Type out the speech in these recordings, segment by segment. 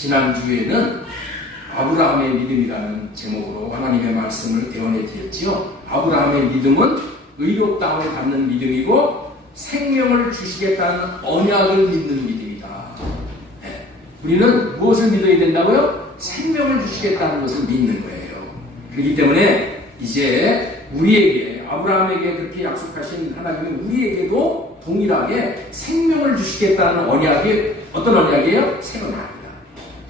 지난주에는 아브라함의 믿음이라는 제목으로 하나님의 말씀을 대언해 드렸지요. 아브라함의 믿음은 의롭다함을 받는 믿음이고 생명을 주시겠다는 언약을 믿는 믿음이다. 네. 우리는 무엇을 믿어야 된다고요? 생명을 주시겠다는 것을 믿는 거예요. 그렇기 때문에 이제 우리에게, 아브라함에게 그렇게 약속하신 하나님이 우리에게도 동일하게 생명을 주시겠다는 언약이 어떤 언약이에요? 새 언약이다.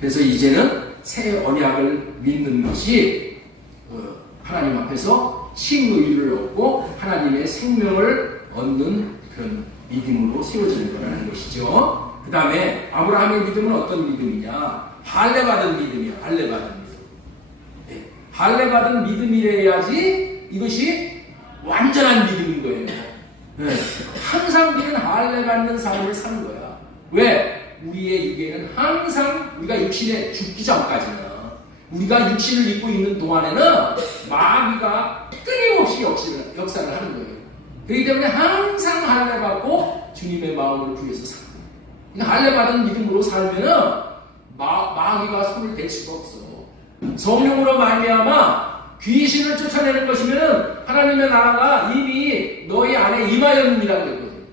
그래서 이제는 새 언약을 믿는 것이 하나님 앞에서 칭의를 얻고 하나님의 생명을 얻는 그런 믿음으로 세워지는 거라는 것이죠. 그 다음에 아브라함의 믿음은 어떤 믿음이냐? 할례받은 믿음이야. 할례받은 믿음. 네. 할례받은 믿음이래야지 이것이 완전한 믿음인 거예요. 네. 항상 우리는 할례받는 삶을 사는 거야. 왜? 우리의 육에는 항상 우리가 육신에 죽기 전까지는 우리가 육신을 입고 있는 동안에는 마귀가 끊임없이 역사를 하는 거예요. 그렇기 때문에 항상 할례받고 주님의 마음을 구해서 사는 거예요. 할례받은 믿음으로 살면은 마귀가 손을 댈 수가 없어. 성령으로 말미암아 귀신을 쫓아내는 것이면은 하나님의 나라가 이미 너희 안에 임하였느니라고 했거든요.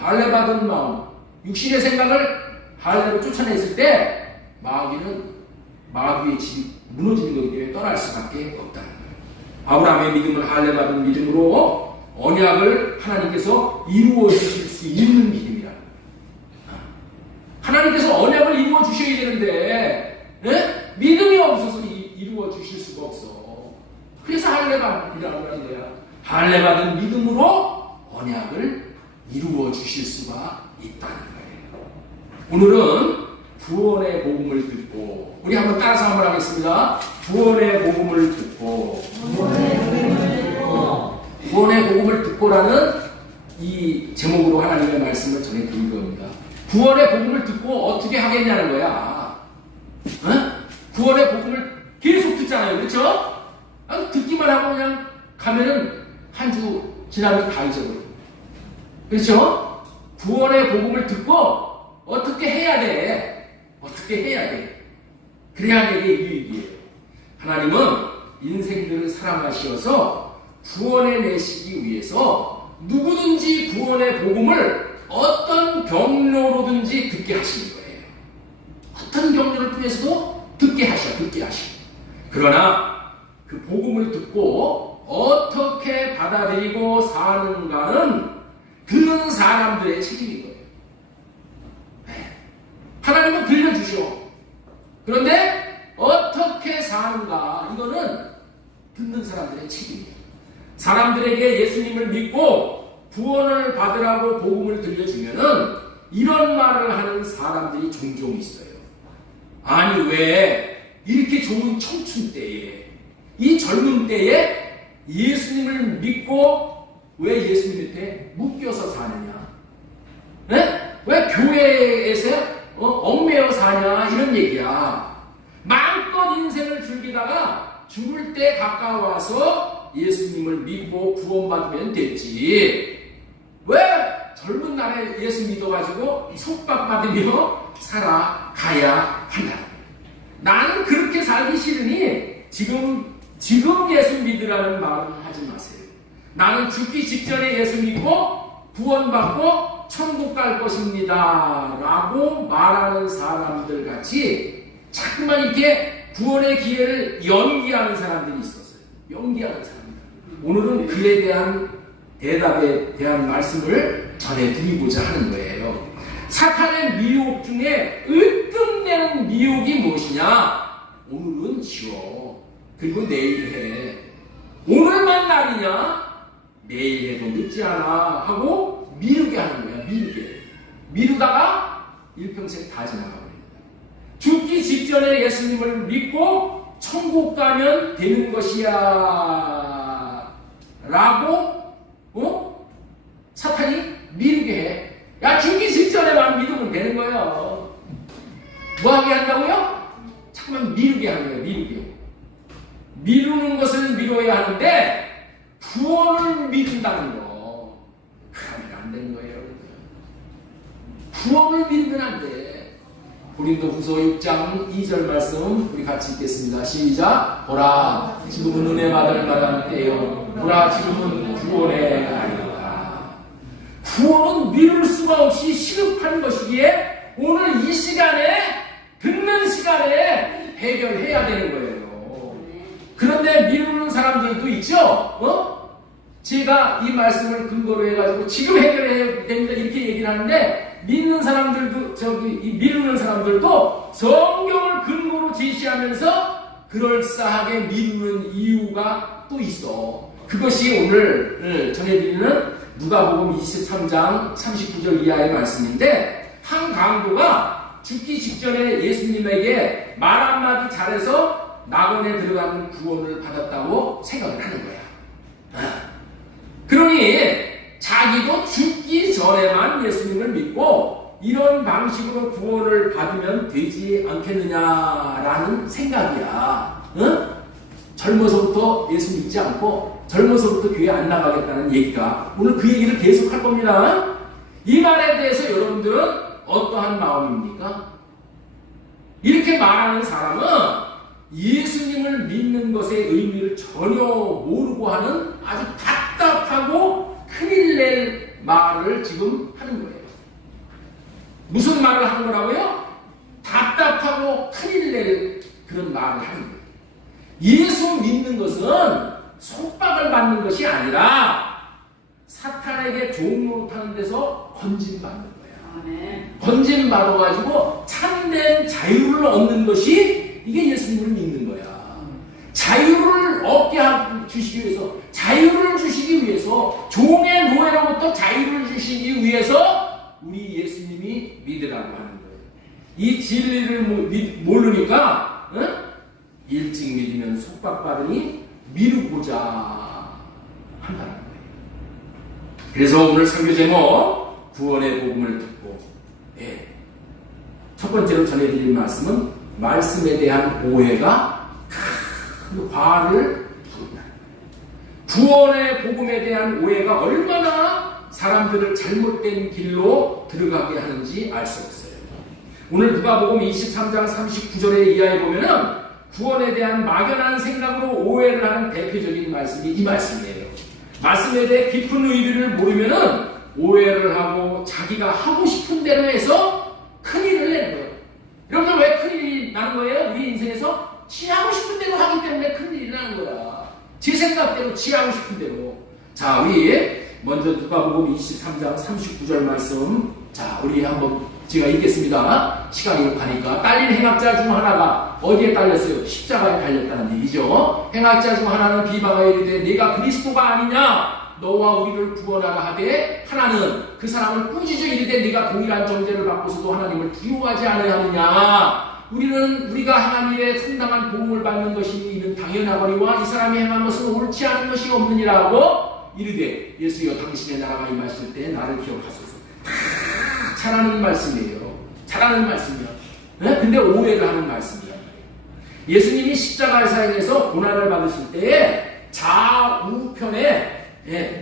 할례받은 마음, 육신의 생각을 할례로 쫓아냈을 때 마귀의 집이 무너지는 거기 때문에 떠날 수밖에 없다는 거예요. 아브라함의 믿음은 할례받은 믿음으로 언약을 하나님께서 이루어 주실 수 있는 믿음이라는 거예요. 하나님께서 언약을 이루어 주셔야 되는데 믿음이 없어서 이루어 주실 수가 없어. 그래서 할례받으라고 하는 거야. 할례받은 믿음으로 언약을 이루어 주실 수가 있다는 거예요. 오늘은 구원의 복음을 듣고, 우리 한번 따라서 한번 하겠습니다. 구원의 복음을 듣고, 구원의 복음을 듣고라는 이 제목으로 하나님의 말씀을 전해 드린 겁니다. 구원의 복음을 듣고 어떻게 하겠냐는 거야. 구원의 복음을 계속 듣잖아요. 그렇죠? 듣기만 하고 그냥 가면은 한 주 지나면 다 잊어버려요. 그렇죠? 구원의 복음을 듣고 어떻게 해야 돼? 어떻게 해야 돼? 그래야 되게 유익이에요. 하나님은 인생들을 사랑하시어서 구원해 내시기 위해서 누구든지 구원의 복음을 어떤 경로로든지 듣게 하시는 거예요. 어떤 경로를 통해서도 듣게 하셔. 그러나 그 복음을 듣고 어떻게 받아들이고 사는가는 듣는 사람들의 책임인 거예요. 하나님은 들려주셔. 그런데 어떻게 사는가, 이거는 듣는 사람들의 책임이에요. 사람들에게 예수님을 믿고 구원을 받으라고 복음을 들려주면은 이런 말을 하는 사람들이 종종 있어요. 아니, 왜 이렇게 좋은 청춘 때에, 이 젊은 때에 예수님을 믿고 왜 예수님 밑에 묶여서 사느냐? 왜 교회에서 얽매여 사냐? 이런 얘기야. 마음껏 인생을 즐기다가 죽을 때 가까워서 예수님을 믿고 구원받으면 됐지. 왜 젊은 날에 예수 믿어가지고 속박받으며 살아가야 한다. 나는 그렇게 살기 싫으니 지금 예수 믿으라는 말은 하지 마세요. 나는 죽기 직전에 예수 믿고 구원받고 천국 갈 것입니다 라고 말하는 사람들 같이 자꾸만 이렇게 구원의 기회를 연기하는 사람들이 있었어요. 연기하는 사람들. 오늘은 그에 대한 대답에 대한 말씀을 전해드리고자 하는 거예요. 사탄의 미혹 중에 으뜸내는 미혹이 무엇이냐? 오늘은 쉬워. 그리고 내일 해. 오늘만 날이냐? 내일 해도 늦지 않아 하고 미루게 하는 거야. 미루다가 일평생 다 지나가버립니다. 죽기 직전에 예수님을 믿고 천국 가면 되는 것이야 라고 사탄이 미루게 해. 야, 죽기 직전에만 믿으면 되는 거예요. 뭐 하게 한다고요? 자꾸만 미루게 하는 거예요. 미루는 것을 미뤄야 하는데 구원을 미룬다는 거, 그러면 안 되는 거예요. 구원을 미루면 안 돼. 고린도후서 6장 2절 말씀 우리 같이 읽겠습니다. 시작. 보라 지금은 은혜 받을 만한 때요 보라 지금은 구원의 날이다. 구원은 미룰 수가 없이 시급한 것이기에 오늘 이 시간에 듣는 시간에 해결해야 되는 거예요. 그런데 미루는 사람들도 있죠. 제가 이 말씀을 근거로 해가지고 지금 해결해야 됩니다 이렇게 얘기를 하는데 믿는 사람들도 미루는 사람들도 성경을 근거로 제시하면서 그럴싸하게 미루는 이유가 또 있어. 그것이 오늘 전해드리는 누가복음 23장 39절 이하의 말씀인데, 한 강도가 죽기 직전에 예수님에게 말 한마디 잘해서 낙원에 들어가는 구원을 받았다고 생각을 하는 거야. 그러니 자기도 죽기 전에만 예수님을 믿고 이런 방식으로 구원을 받으면 되지 않겠느냐라는 생각이야. 젊어서부터 예수 믿지 않고 젊어서부터 교회 안 나가겠다는 얘기가 오늘 그 얘기를 계속할 겁니다. 이 말에 대해서 여러분들은 어떠한 마음입니까? 이렇게 말하는 사람은 예수님을 믿는 것의 의미를 전혀 모르고 하는 아주 답답하고 큰일 낼 말을 지금 하는 거예요. 무슨 말을 하는 거라고요? 답답하고 큰일 낼 그런 말을 하는 거예요. 예수 믿는 것은 속박을 받는 것이 아니라 사탄에게 종노릇하는 데서 건진받는 거야. 건진받아가지고 참된 자유를 얻는 것이 이게 예수님을 믿는 거야. 자유를 얻게 주시기 위해서, 자유를 주시기 위해서, 종의 노예로부터 자유를 주시기 위해서 우리 예수님이 믿으라고 하는 거예요. 이 진리를 모르니까 일찍 믿으면 속박받으니 미루고자 한다는 거예요. 그래서 오늘 설교 제목 구원의 복음을 듣고 첫 번째로 전해드릴 말씀은 말씀에 대한 오해가 큰 화를 부른다. 구원의 복음에 대한 오해가 얼마나 사람들을 잘못된 길로 들어가게 하는지 알 수 없어요. 오늘 누가복음 23장 39절에 이하에 보면은 구원에 대한 막연한 생각으로 오해를 하는 대표적인 말씀이 이 말씀이에요. 말씀에 대해 깊은 의미를 모르면은 오해를 하고 자기가 하고 싶은 대로 해서 큰일을 내는 거예요. 여러분 왜 큰일이 나는 거예요? 우리 인생에서 지 하고 싶은 대로 하기 때문에 큰일이 나는 거야. 제 생각대로 지 하고 싶은 대로. 자, 우리 먼저 누가복음 23장 39절 말씀, 자, 우리 한번 제가 읽겠습니다. 시간이 가니까. 딸린 행악자 중 하나가 어디에 딸렸어요? 십자가에 달렸다는 얘기죠. 행악자 중 하나는 비방하여 이르되 네가 그리스도가 아니냐? 너와 우리를 구원하라 하되 하나는 그 사람을 꾸짖어 이르되 네가 동일한 정죄를 받고서도 하나님을 두려워하지 아니하느냐? 우리가 행한 일에 상당한 도움을 받는 것이니 이는 당연하거니와 이 사람이 행한 것은 옳지 않은 것이 없느니라고 이르되 예수여 당신의 나라가 임하실 때 나를 기억하소서. 잘하는 말씀이에요. 잘하는 말씀이야. 네? 근데 오해를 하는 말씀이야. 예수님이 십자가의 사역에서 고난을 받으실 때에 좌우편에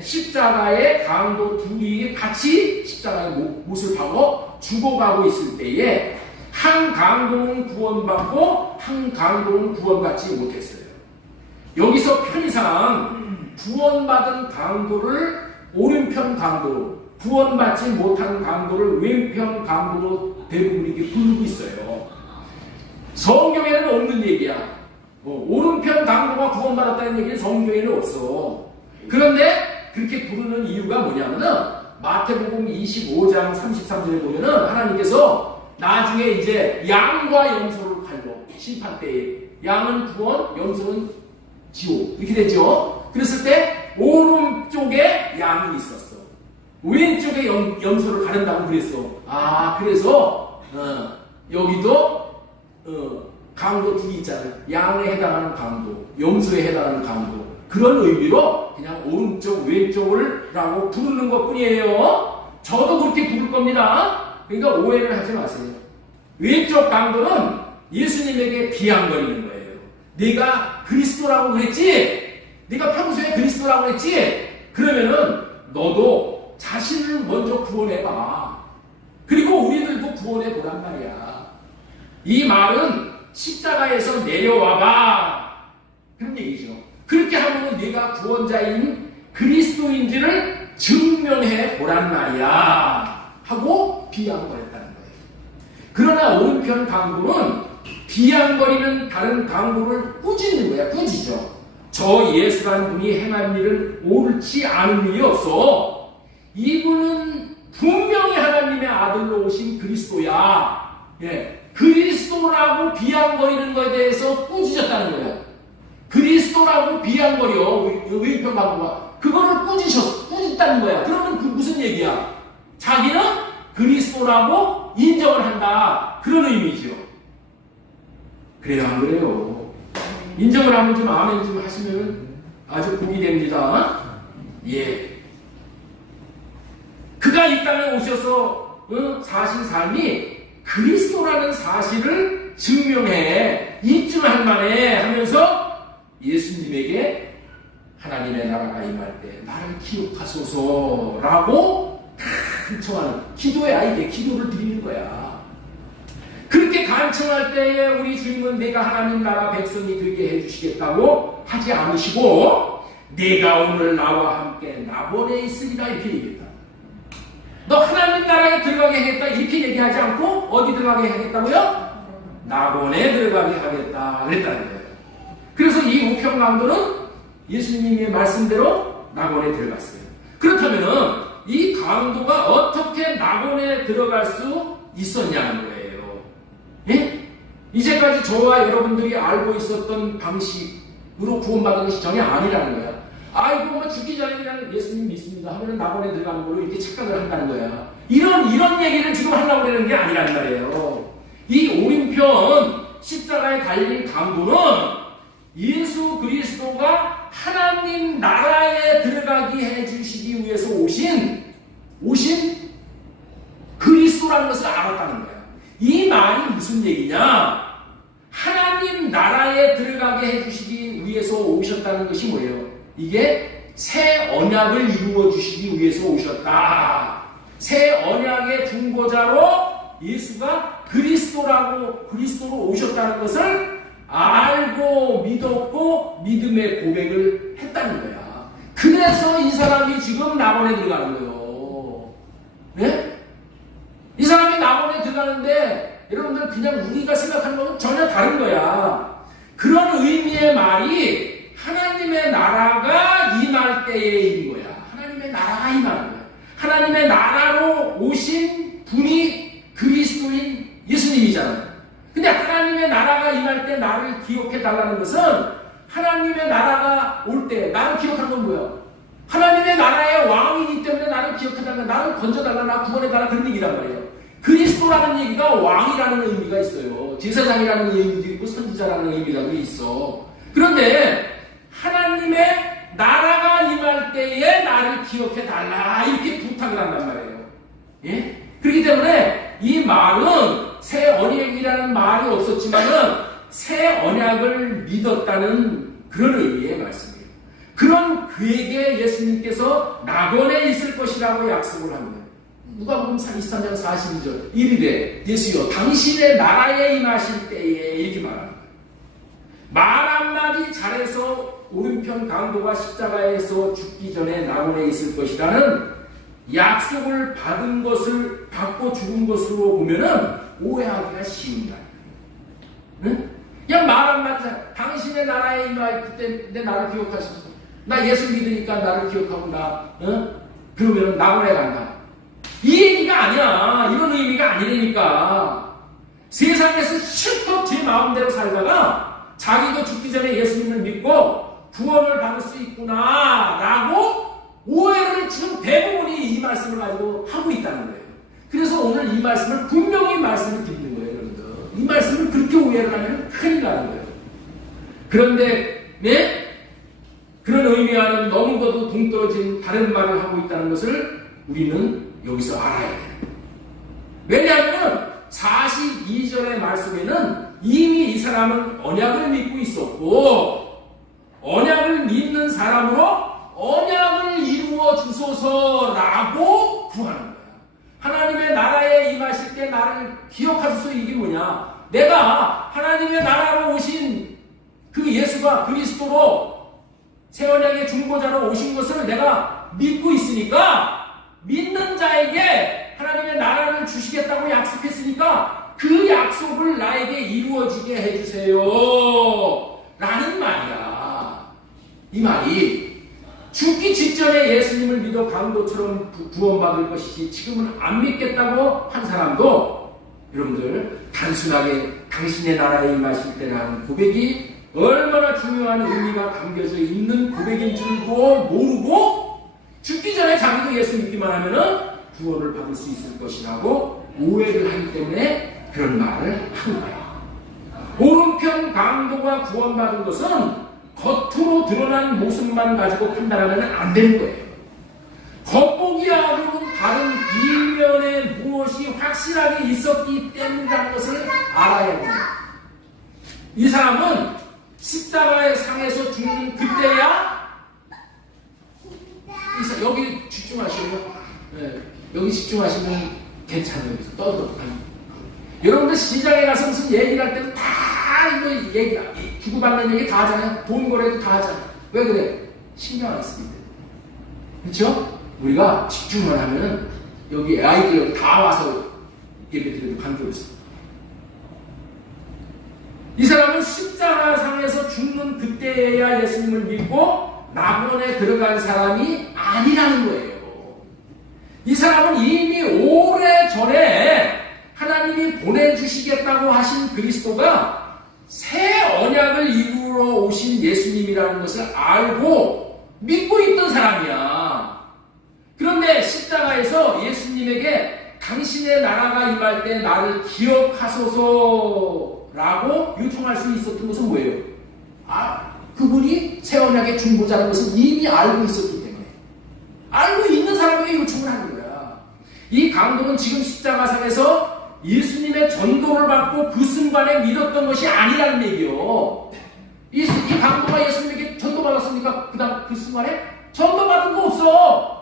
십자가의 강도 둘이 같이 십자가의 못을 파고 죽어가고 있을 때에 한 강도는 구원받고 한 강도는 구원받지 못했어요. 여기서 편의상 구원받은 강도를 오른편 강도로, 구원받지 못한 강도를 왼편 강도로 대부분 이렇게 부르고 있어요. 성경에는 없는 얘기야. 오른편 강도가 구원받았다는 얘기는 성경에는 없어. 그런데 그렇게 부르는 이유가 뭐냐면은 마태복음 25장 33절에 보면은 하나님께서 나중에 이제 양과 염소를 칼로 심판 때에 양은 구원, 염소는 지옥 이렇게 되죠. 그랬을 때 오른쪽에 양이 있었어. 왼쪽에 염소를 가른다고 그랬어. 그래서 여기도 강도 둘이 있잖아요. 양에 해당하는 강도, 염소에 해당하는 강도. 그런 의미로 그냥 오른쪽, 왼쪽을 라고 부르는 것 뿐이에요. 저도 그렇게 부를 겁니다. 그러니까 오해를 하지 마세요. 왼쪽 강도는 예수님에게 비양거리는 거예요. 네가 그리스도라고 그랬지? 네가 평소에 그리스도라고 그랬지? 그러면은 너도 자신을 먼저 구원해봐. 그리고 우리들도 구원해보란 말이야. 이 말은 십자가에서 내려와봐, 그런 얘기죠. 그렇게 하면 네가 구원자인 그리스도인지를 증명해 보란 말이야 하고 비양거렸다는 거예요. 그러나 오른편 강도는 비양거리는 다른 강도를 꾸짖는 거야. 꾸짖죠. 저 예수란 분이 행한 일은 옳지 않은 일이 없어. 이분은 분명히 하나님의 아들로 오신 그리스도야. 그리스도라고 비양거리는 것에 대해서 꾸짖었다는 거야. 그리스도라고 비양거려. 의편 강도가 그거를 꾸짖다는 거야. 그러면 그 무슨 얘기야? 자기는 그리스도라고 인정을 한다, 그런 의미죠. 그래요, 안 그래요? 인정을 하면 좀 아멘 좀 하시면 아주 복이 됩니다. 예. 그가 이 땅에 오셔서 사신 삶이 그리스도라는 사실을 증명해, 입증할 만해 하면서 예수님에게 하나님의 나라가 임할 때 나를 기억하소서라고 간청하는 기도야. 이게 기도를 드리는 거야. 그렇게 간청할 때에 우리 주님은 내가 하나님 나라 백성이 되게 해주시겠다고 하지 않으시고 내가 오늘 나와 함께 낙원에 있으리라 이렇게 얘기했다. 너 하나님 나라에 들어가게 하겠다 이렇게 얘기하지 않고 어디 들어가게 하겠다고요? 낙원에 들어가게 하겠다 그랬다는 거예요. 그래서 이 우평강도는 예수님의 말씀대로 낙원에 들어갔어요. 그렇다면 이 강도가 어떻게 낙원에 들어갈 수 있었냐는 거예요. 예? 이제까지 저와 여러분들이 알고 있었던 방식으로 구원받은 것이 전혀 아니라는 거야. 아이고 뭐 죽기 전에 그냥 예수님 믿습니다 하면 낙원에 들어가는 걸로 이렇게 착각을 한다는 거야. 이런 얘기를 지금 하려고 하는 게 아니란 말이에요. 이 오른편 십자가에 달린 강도는 예수 그리스도가 하나님 나라에 들어가게 해주시기 위해서 오신 그리스도라는 것을 알았다는 거야. 이 말이 무슨 얘기냐? 하나님 나라에 들어가게 해주시기 위해서 오셨다는 것이 뭐예요? 이게 새 언약을 이루어 주시기 위해서 오셨다. 새 언약의 중보자로 예수가 그리스도로 오셨다는 것을 알고 믿었고 믿음의 고백을 했다는 거야. 그래서 이 사람이 지금 낙원에 들어가는 거예요. 네? 이 사람이 낙원에 들어가는데 여러분들 그냥 우리가 생각하는 것은 전혀 다른 거야. 그런 의미의 말이 하나님의 나라가 임할 때인 거야. 하나님의 나라가 임하는 거야. 하나님의 나라로 오신 분이 그리스도인 예수님이잖아요. 근데 하나님의 나라가 임할 때 나를 기억해 달라는 것은 하나님의 나라가 올 때 나를 기억하는 건 뭐야? 하나님의 나라의 왕이기 때문에 나를 기억해 달라, 나를 건져달라, 나 구원해 달라 그런 얘기란 말이에요. 그리스도라는 얘기가 왕이라는 의미가 있어요. 제사장이라는 의미도 있고 선지자라는 의미라도 있어. 그런데 하나님의 나라가 임할 때에 나를 기억해 달라 이렇게 부탁을 한단 말이에요. 예? 그렇기 때문에 이 말은 새 언약이라는 말이 없었지만은 새 언약을 믿었다는 그런 의미의 말씀이에요. 그런 그에게 예수님께서 낙원에 있을 것이라고 약속을 합니다. 누가복음 23장 42절 이르되 예수여 당신의 나라에 임하실 때에 이렇게 말합니다. 말 한마디 잘해서 오른편 강도가 십자가에서 죽기 전에 낙원에 있을 것이라는 약속을 받고 죽은 것으로 보면은 오해하기가 쉬운 거 아니에요. 응? 그냥 말 한마디 당신의 나라에 임할 때 내 나를 기억하소서. 나 예수 믿으니까 나를 기억하고 그러면은 낙원에 간다. 이 얘기가 아니야. 이런 의미가 아니라니까. 세상에서 실컷 제 마음대로 살다가 자기도 죽기 전에 예수님을 믿고 구원을 받을 수 있구나 라고 오해를 지금 대부분이 이 말씀을 가지고 하고 있다는 거예요. 그래서 오늘 이 말씀을 분명히 말씀을 드리는 거예요. 여러분들. 이 말씀을 그렇게 오해를 하면 큰일 나는 거예요. 그런데 그런 의미와는 너무나도 동떨어진 다른 말을 하고 있다는 것을 우리는 여기서 알아야 돼요. 왜냐하면 42절의 말씀에는 이미 이 사람은 언약을 믿고 있었고 언약을 믿는 사람으로 언약을 이루어 주소서라고 구하는 거야. 하나님의 나라에 임하실 때 나를 기억하소서. 이게 뭐냐? 내가 하나님의 나라로 오신 그 예수가 그리스도로 새 언약의 중보자로 오신 것을 내가 믿고 있으니까, 믿는 자에게 하나님의 나라를 주시겠다고 약속했으니까 그 약속을 나에게 이루어지게 해주세요 라는 말이야. 이 말이 죽기 직전에 예수님을 믿어 강도처럼 구원받을 것이지 지금은 안 믿겠다고 한 사람도 여러분들 단순하게 당신의 나라에 임하실 때라는 고백이 얼마나 중요한 의미가 담겨져 있는 고백인 줄도 모르고 죽기 전에 자기도 예수 믿기만 하면은 구원을 받을 수 있을 것이라고 오해를 하기 때문에 그런 말을 하는 거야. 오른편 강도가 구원받은 것은 겉으로 드러난 모습만 가지고 판단하면 안 되는 거예요. 겉보기하고는 다른 이면에 무엇이 확실하게 있었기 때문이라는 것을 알아야 됩니다. 이 사람은 십자가의 상에서 죽는 그때야, 여기 집중하시면, 네, 여기 집중하시면 괜찮아요. 떠들어. 여러분들 시장에 가서 무슨 얘기를 할 때는 다 이거 얘기, 주고받는 얘기 다 하잖아요. 돈 거래도 다 하잖아요. 왜 그래? 신경 안 쓰기 때문에. 그렇죠? 우리가 집중만 하면은 여기 아이들 다 와서 예배 드리는 관계가 있어요. 이 사람은 십자가상에서 죽는 그때에야 예수님을 믿고 낙원에 들어간 사람이 아니라는 거예요. 이 사람은 이미 오래전에 하나님이 보내주시겠다고 하신 그리스도가 새 언약을 이루러 오신 예수님이라는 것을 알고 믿고 있던 사람이야. 그런데 십자가에서 예수님에게 당신의 나라가 임할 때 나를 기억하소서라고 요청할 수 있었던 것은 뭐예요? 그분이 새 언약의 중보자라는 것을 이미 알고 있었기 때문에, 알고 있는 사람에게 요청을 하는 거야. 이 강도는 지금 십자가상에서 예수님의 전도를 받고 그 순간에 믿었던 것이 아니라는 얘기요. 이 강도가 예수님에게 전도받았습니까? 그 순간에? 전도받은 거 없어.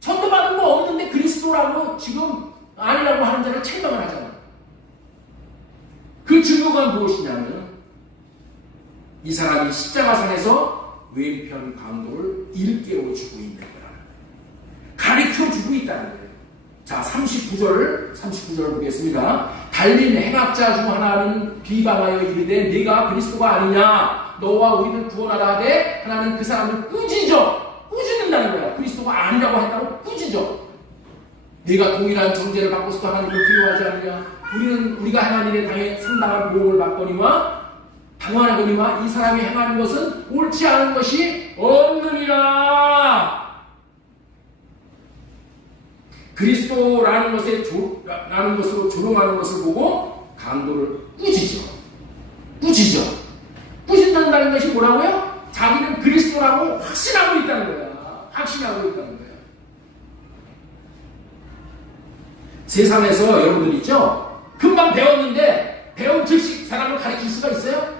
전도받은 거 없는데 그리스도라고 지금 아니라고 하는 자를 책망을 하잖아. 그 증거가 무엇이냐면 이 사람이 십자가상에서 왼편 강도를 일깨워주고 있는 거라는 거예요. 가르쳐주고 있다는 거예요. 자, 39절 보겠습니다. 달린 행악자 중 하나는 비방하여 이르되 네가 그리스도가 아니냐, 너와 우리를 구원하라 하되 하나는 그 사람을 꾸짖는다는 거야. 그리스도가 아니라고 했다고 꾸짖어. 네가 동일한 정죄를 받고서도 하나님을 두려워하지 않느냐, 우리가 하나님의 당에 상당한 보복을 받거니와 당하거니와 이 사람이 행하는 것은 옳지 않은 것이 없느니라. 그리스도라는 것으로 조롱하는 것을 보고 강도를 꾸짖는다는 것이 뭐라고요? 자기는 그리스도라고 확신하고 있다는 거야. 확신하고 있다는 거야. 세상에서 여러분들 있죠? 금방 배웠는데 배운 즉시 사람을 가르칠 수가 있어요?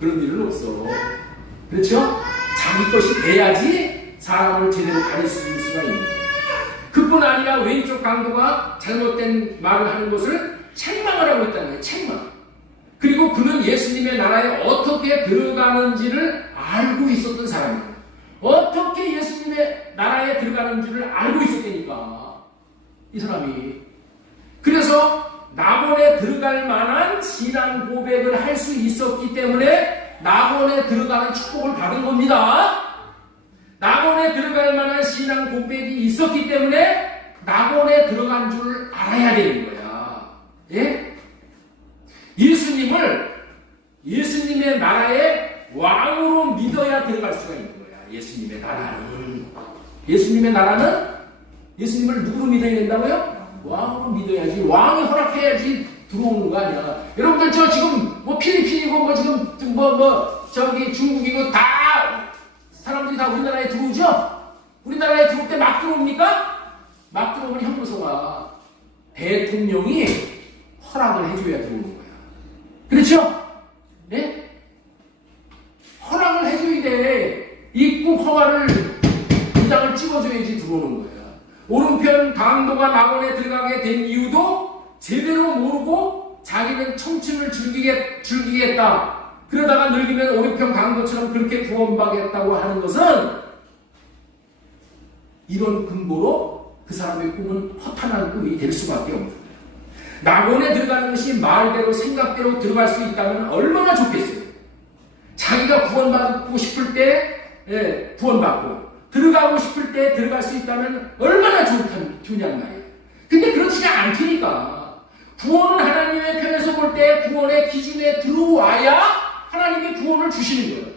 그런 일은 없어. 그렇죠? 자기 것이 돼야지 사람을 제대로 가르칠 수가 있는 거예요. 그뿐 아니라 왼쪽 강도가 잘못된 말을 하는 것을 책망을 하고 있다는 거예요. 책망. 그리고 그는 예수님의 나라에 어떻게 들어가는지를 알고 있었던 사람이에요. 어떻게 예수님의 나라에 들어가는 줄을 알고 있었다니까, 이 사람이. 그래서 낙원에 들어갈 만한 신앙 고백을 할 수 있었기 때문에 낙원에 들어가는 축복을 받은 겁니다. 낙원에 들어갈 만한 신앙 고백이 있었기 때문에 낙원에 들어간 줄 알아야 되는 거야. 예? 예수님의 나라의 왕으로 믿어야 들어갈 수가 있는 거야. 예수님의 나라는 예수님을 누구로 믿어야 된다고요? 왕으로 믿어야지. 왕이 허락해야지 들어오는 거 아니야. 여러분들 저 지금 뭐 필리핀이고 뭐 지금 저기 중국이고 다 사람들이 다 우리나라에 들어오죠? 우리나라에 들어올 때 막 들어옵니까? 막 들어오면 형무소가 대통령이 허락을 해줘야 들어오는 거야. 그렇죠? 네? 허락을 해줘야 돼. 입국 허가를 도장을 찍어줘야지 들어오는 거야. 오른편 강도가 낙원에 들어가게 된 이유도 제대로 모르고 자기는 청춘을 즐기겠다. 그러다가 늙으면 오리편 강도처럼 그렇게 구원받겠다고 하는 것은 이런 근거로 그 사람의 꿈은 허탄한 꿈이 될 수밖에 없는 거예요. 낙원에 들어가는 것이 말대로 생각대로 들어갈 수 있다면 얼마나 좋겠어요. 자기가 구원받고 싶을 때 구원받고 들어가고 싶을 때 들어갈 수 있다면 얼마나 좋냐는 말이에요. 근데 그렇지가 않으니까 구원은 하나님의 편에서 볼 때 구원의 기준에 들어와야 하나님이 구원을 주시는 거예요.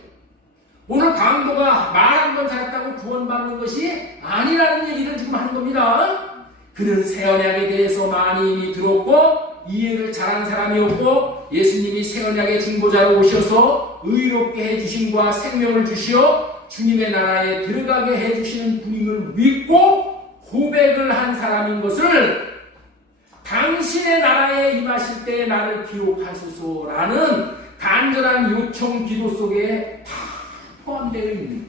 오늘 강도가 말 한 번 잘했다고 구원받는 것이 아니라는 얘기를 지금 하는 겁니다. 그는 새 언약에 대해서 많이 이미 들었고 이해를 잘한 사람이었고 예수님이 새 언약의 중보자로 오셔서 의롭게 해주심과 생명을 주시어 주님의 나라에 들어가게 해주시는 분임을 믿고 고백을 한 사람인 것을 당신의 나라에 임하실 때 나를 기록하소서라는 간절한 요청 기도 속에 다 포함되어 있는 거예요.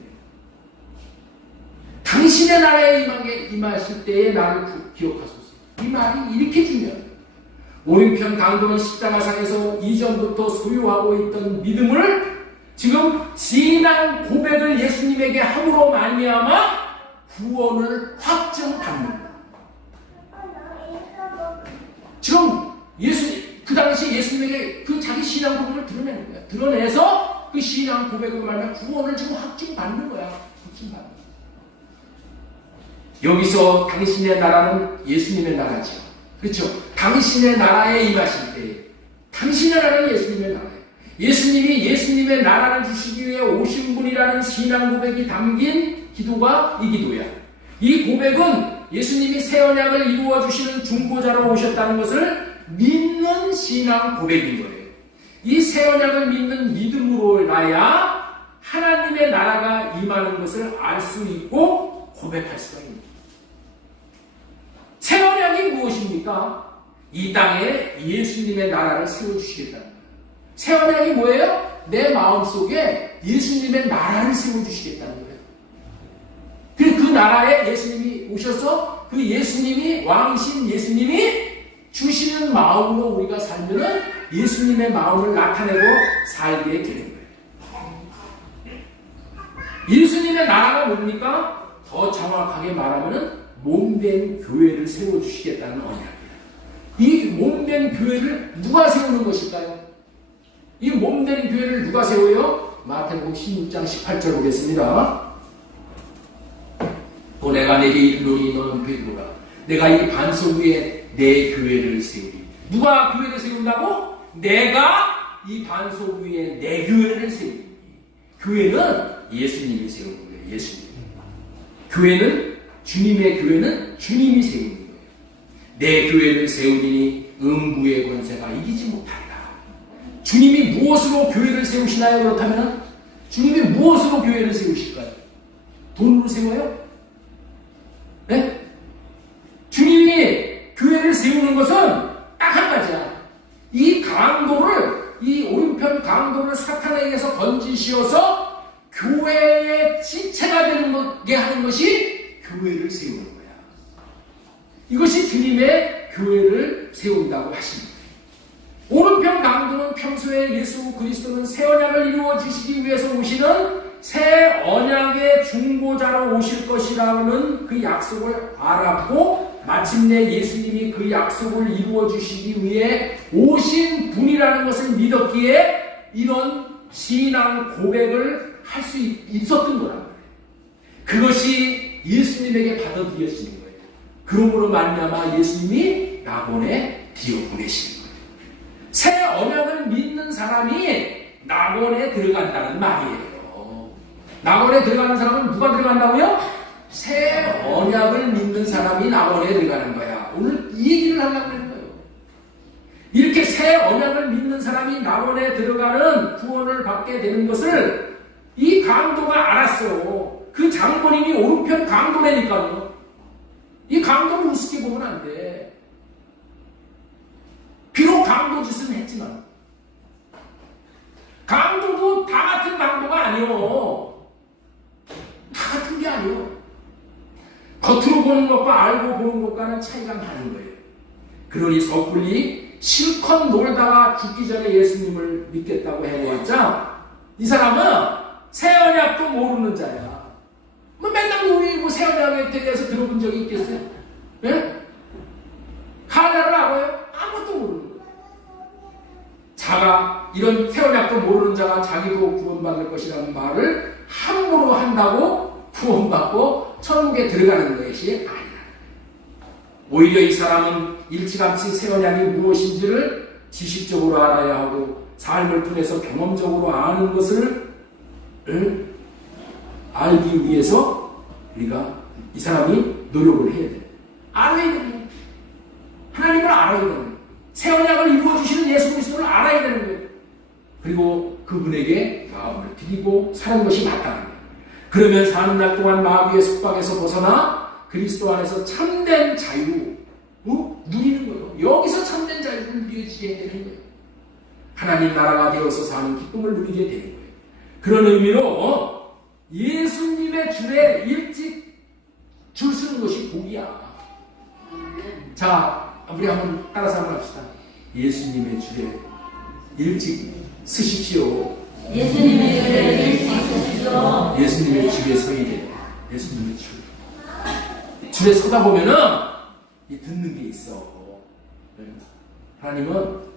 당신의 나라에 임하실 때에 나를 기억하소서. 이 말이 이렇게 중요해요. 오른편 강도는 십자가상에서 이전부터 소유하고 있던 믿음을 지금 신앙 고백을 예수님에게 함으로 말미암아 구원을 확증받는 거예요. 지금 그 당시 예수님에게 그 자기 신앙 고백을 드러내는 거야. 드러내서 그 신앙 고백으로 말하면 구원을 지금 확증받는 거야. 확증받는 거야. 여기서 당신의 나라는 예수님의 나라죠. 그렇죠? 당신의 나라에 임하실 때 당신의 나라는 예수님의 나라예요. 예수님이 예수님의 나라를 주시기 위해 오신 분이라는 신앙 고백이 담긴 기도가 이 기도야. 이 고백은 예수님이 새 언약을 이루어 주시는 중보자로 오셨다는 것을 믿는 신앙 고백인 거예요. 이 새 언약을 믿는 믿음으로라야 하나님의 나라가 임하는 것을 알 수 있고 고백할 수가 있습니다. 새 언약이 무엇입니까? 이 땅에 예수님의 나라를 세워주시겠다는 거예요. 새 언약이 뭐예요? 내 마음속에 예수님의 나라를 세워주시겠다는 거예요. 그 나라에 예수님이 오셔서 그 예수님이 왕이신 예수님이 주시는 마음으로 우리가 살면은 예수님의 마음을 나타내고 살게 되는 거예요. 예수님의 나라가 뭡니까? 더 정확하게 말하면은 몸된 교회를 세워주시겠다는 언약이에요. 이 몸된 교회를 누가 세우는 것일까요? 이 몸된 교회를 누가 세워요? 마태복음 16장 18절 보겠습니다. 또 내가 내게 이르노니 너는 베드로라. 내가 이 반석 위에 내 교회를 세우리. 누가 교회를 세운다고? 내가 이 반석 위에 내 교회를 세우리. 교회는 예수님이 세우는 거예요. 예수님. 교회는 주님의 교회는 주님이 세우는 거예요. 내 교회를 세우리니 음부의 권세가 이기지 못하리라. 주님이 무엇으로 교회를 세우시나요? 그렇다면 주님이 무엇으로 교회를 세우실까요? 돈으로 세워요? 네? 주님이 교회를 세우는 것은 딱 한 가지야. 이 강도를, 이 오른편 강도를 사탄에게서 건지시어서 교회의 지체가 되게 하는 것이 교회를 세우는 거야. 이것이 주님의 교회를 세운다고 하십니다. 오른편 강도는 평소에 예수 그리스도는 새 언약을 이루어 주시기 위해서 오시는 새 언약의 중보자로 오실 것이라는 그 약속을 알았고 마침내 예수님이 그 약속을 이루어 주시기 위해 오신 분이라는 것을 믿었기에 이런 신앙 고백을 할 수 있었던 거란 말이에요. 그것이 예수님에게 받아들여지는 거예요. 그러므로 말미암아 예수님이 낙원에 들여보내시는 거예요. 새 언약을 믿는 사람이 낙원에 들어간다는 말이에요. 낙원에 들어가는 사람은 누가 들어간다고요? 새 언약을 믿는 사람이 낙원에 들어가는 거야. 오늘 이 얘기를 하려고 하는 거예요. 이렇게 새 언약을 믿는 사람이 낙원에 들어가는 구원을 받게 되는 것을 이 강도가 알았어요. 그 장본인이 오른편 강도라니까요. 이 강도를 우습게 보면 안 돼. 비록 강도 짓은 했지만 강도도 다 같은 강도가 아니요. 다 같은 게 아니요. 겉으로 보는 것과 알고 보는 것과는 차이가 많은 거예요. 그러니 섣불리 실컷 놀다가 죽기 전에 예수님을 믿겠다고 해보았자 이 사람은 새 언약도 모르는 자야. 뭐 맨날 우리 새 언약에 대해서 들어본 적이 있겠어요? 예? 하나를 알아요? 아무것도 모르는 거예요. 자가 이런 새 언약도 모르는 자가 자기도 구원받을 것이라는 말을 함부로 한다고 구원받고 천국에 들어가는 것이 아니라 오히려 이 사람은 일찌감치 새 언약이 무엇인지를 지식적으로 알아야 하고 삶을 통해서 경험적으로 아는 것을 알기 위해서 우리가 이 사람이 노력을 해야 돼요. 알아야 돼요. 하나님을 알아야 되는 거예요. 새 언약을 이루어주시는 예수 그리스도를 알아야 되는 거예요. 그리고 그분에게 마음을 드리고 사는 것이 맞다는 거예요. 그러면 사는 날 동안 마귀의 속박에서 벗어나 그리스도 안에서 참된 자유 누리는 거예요. 여기서 참된 자유를 누리게 되는 거예요. 하나님 나라가 되어서 사는 기쁨을 누리게 되는 거예요. 그런 의미로 예수님의 줄에 일찍 줄 서는 것이 복이야. 자, 우리 한번 따라서 한번 합시다. 예수님의 줄에 일찍 서십시오. 예수님의 줄에 일찍 서십시오. 예수님의 줄에 서야 돼. 예수님의 줄. 줄에 서다 보면은 이 듣는 게 있어. 하나님은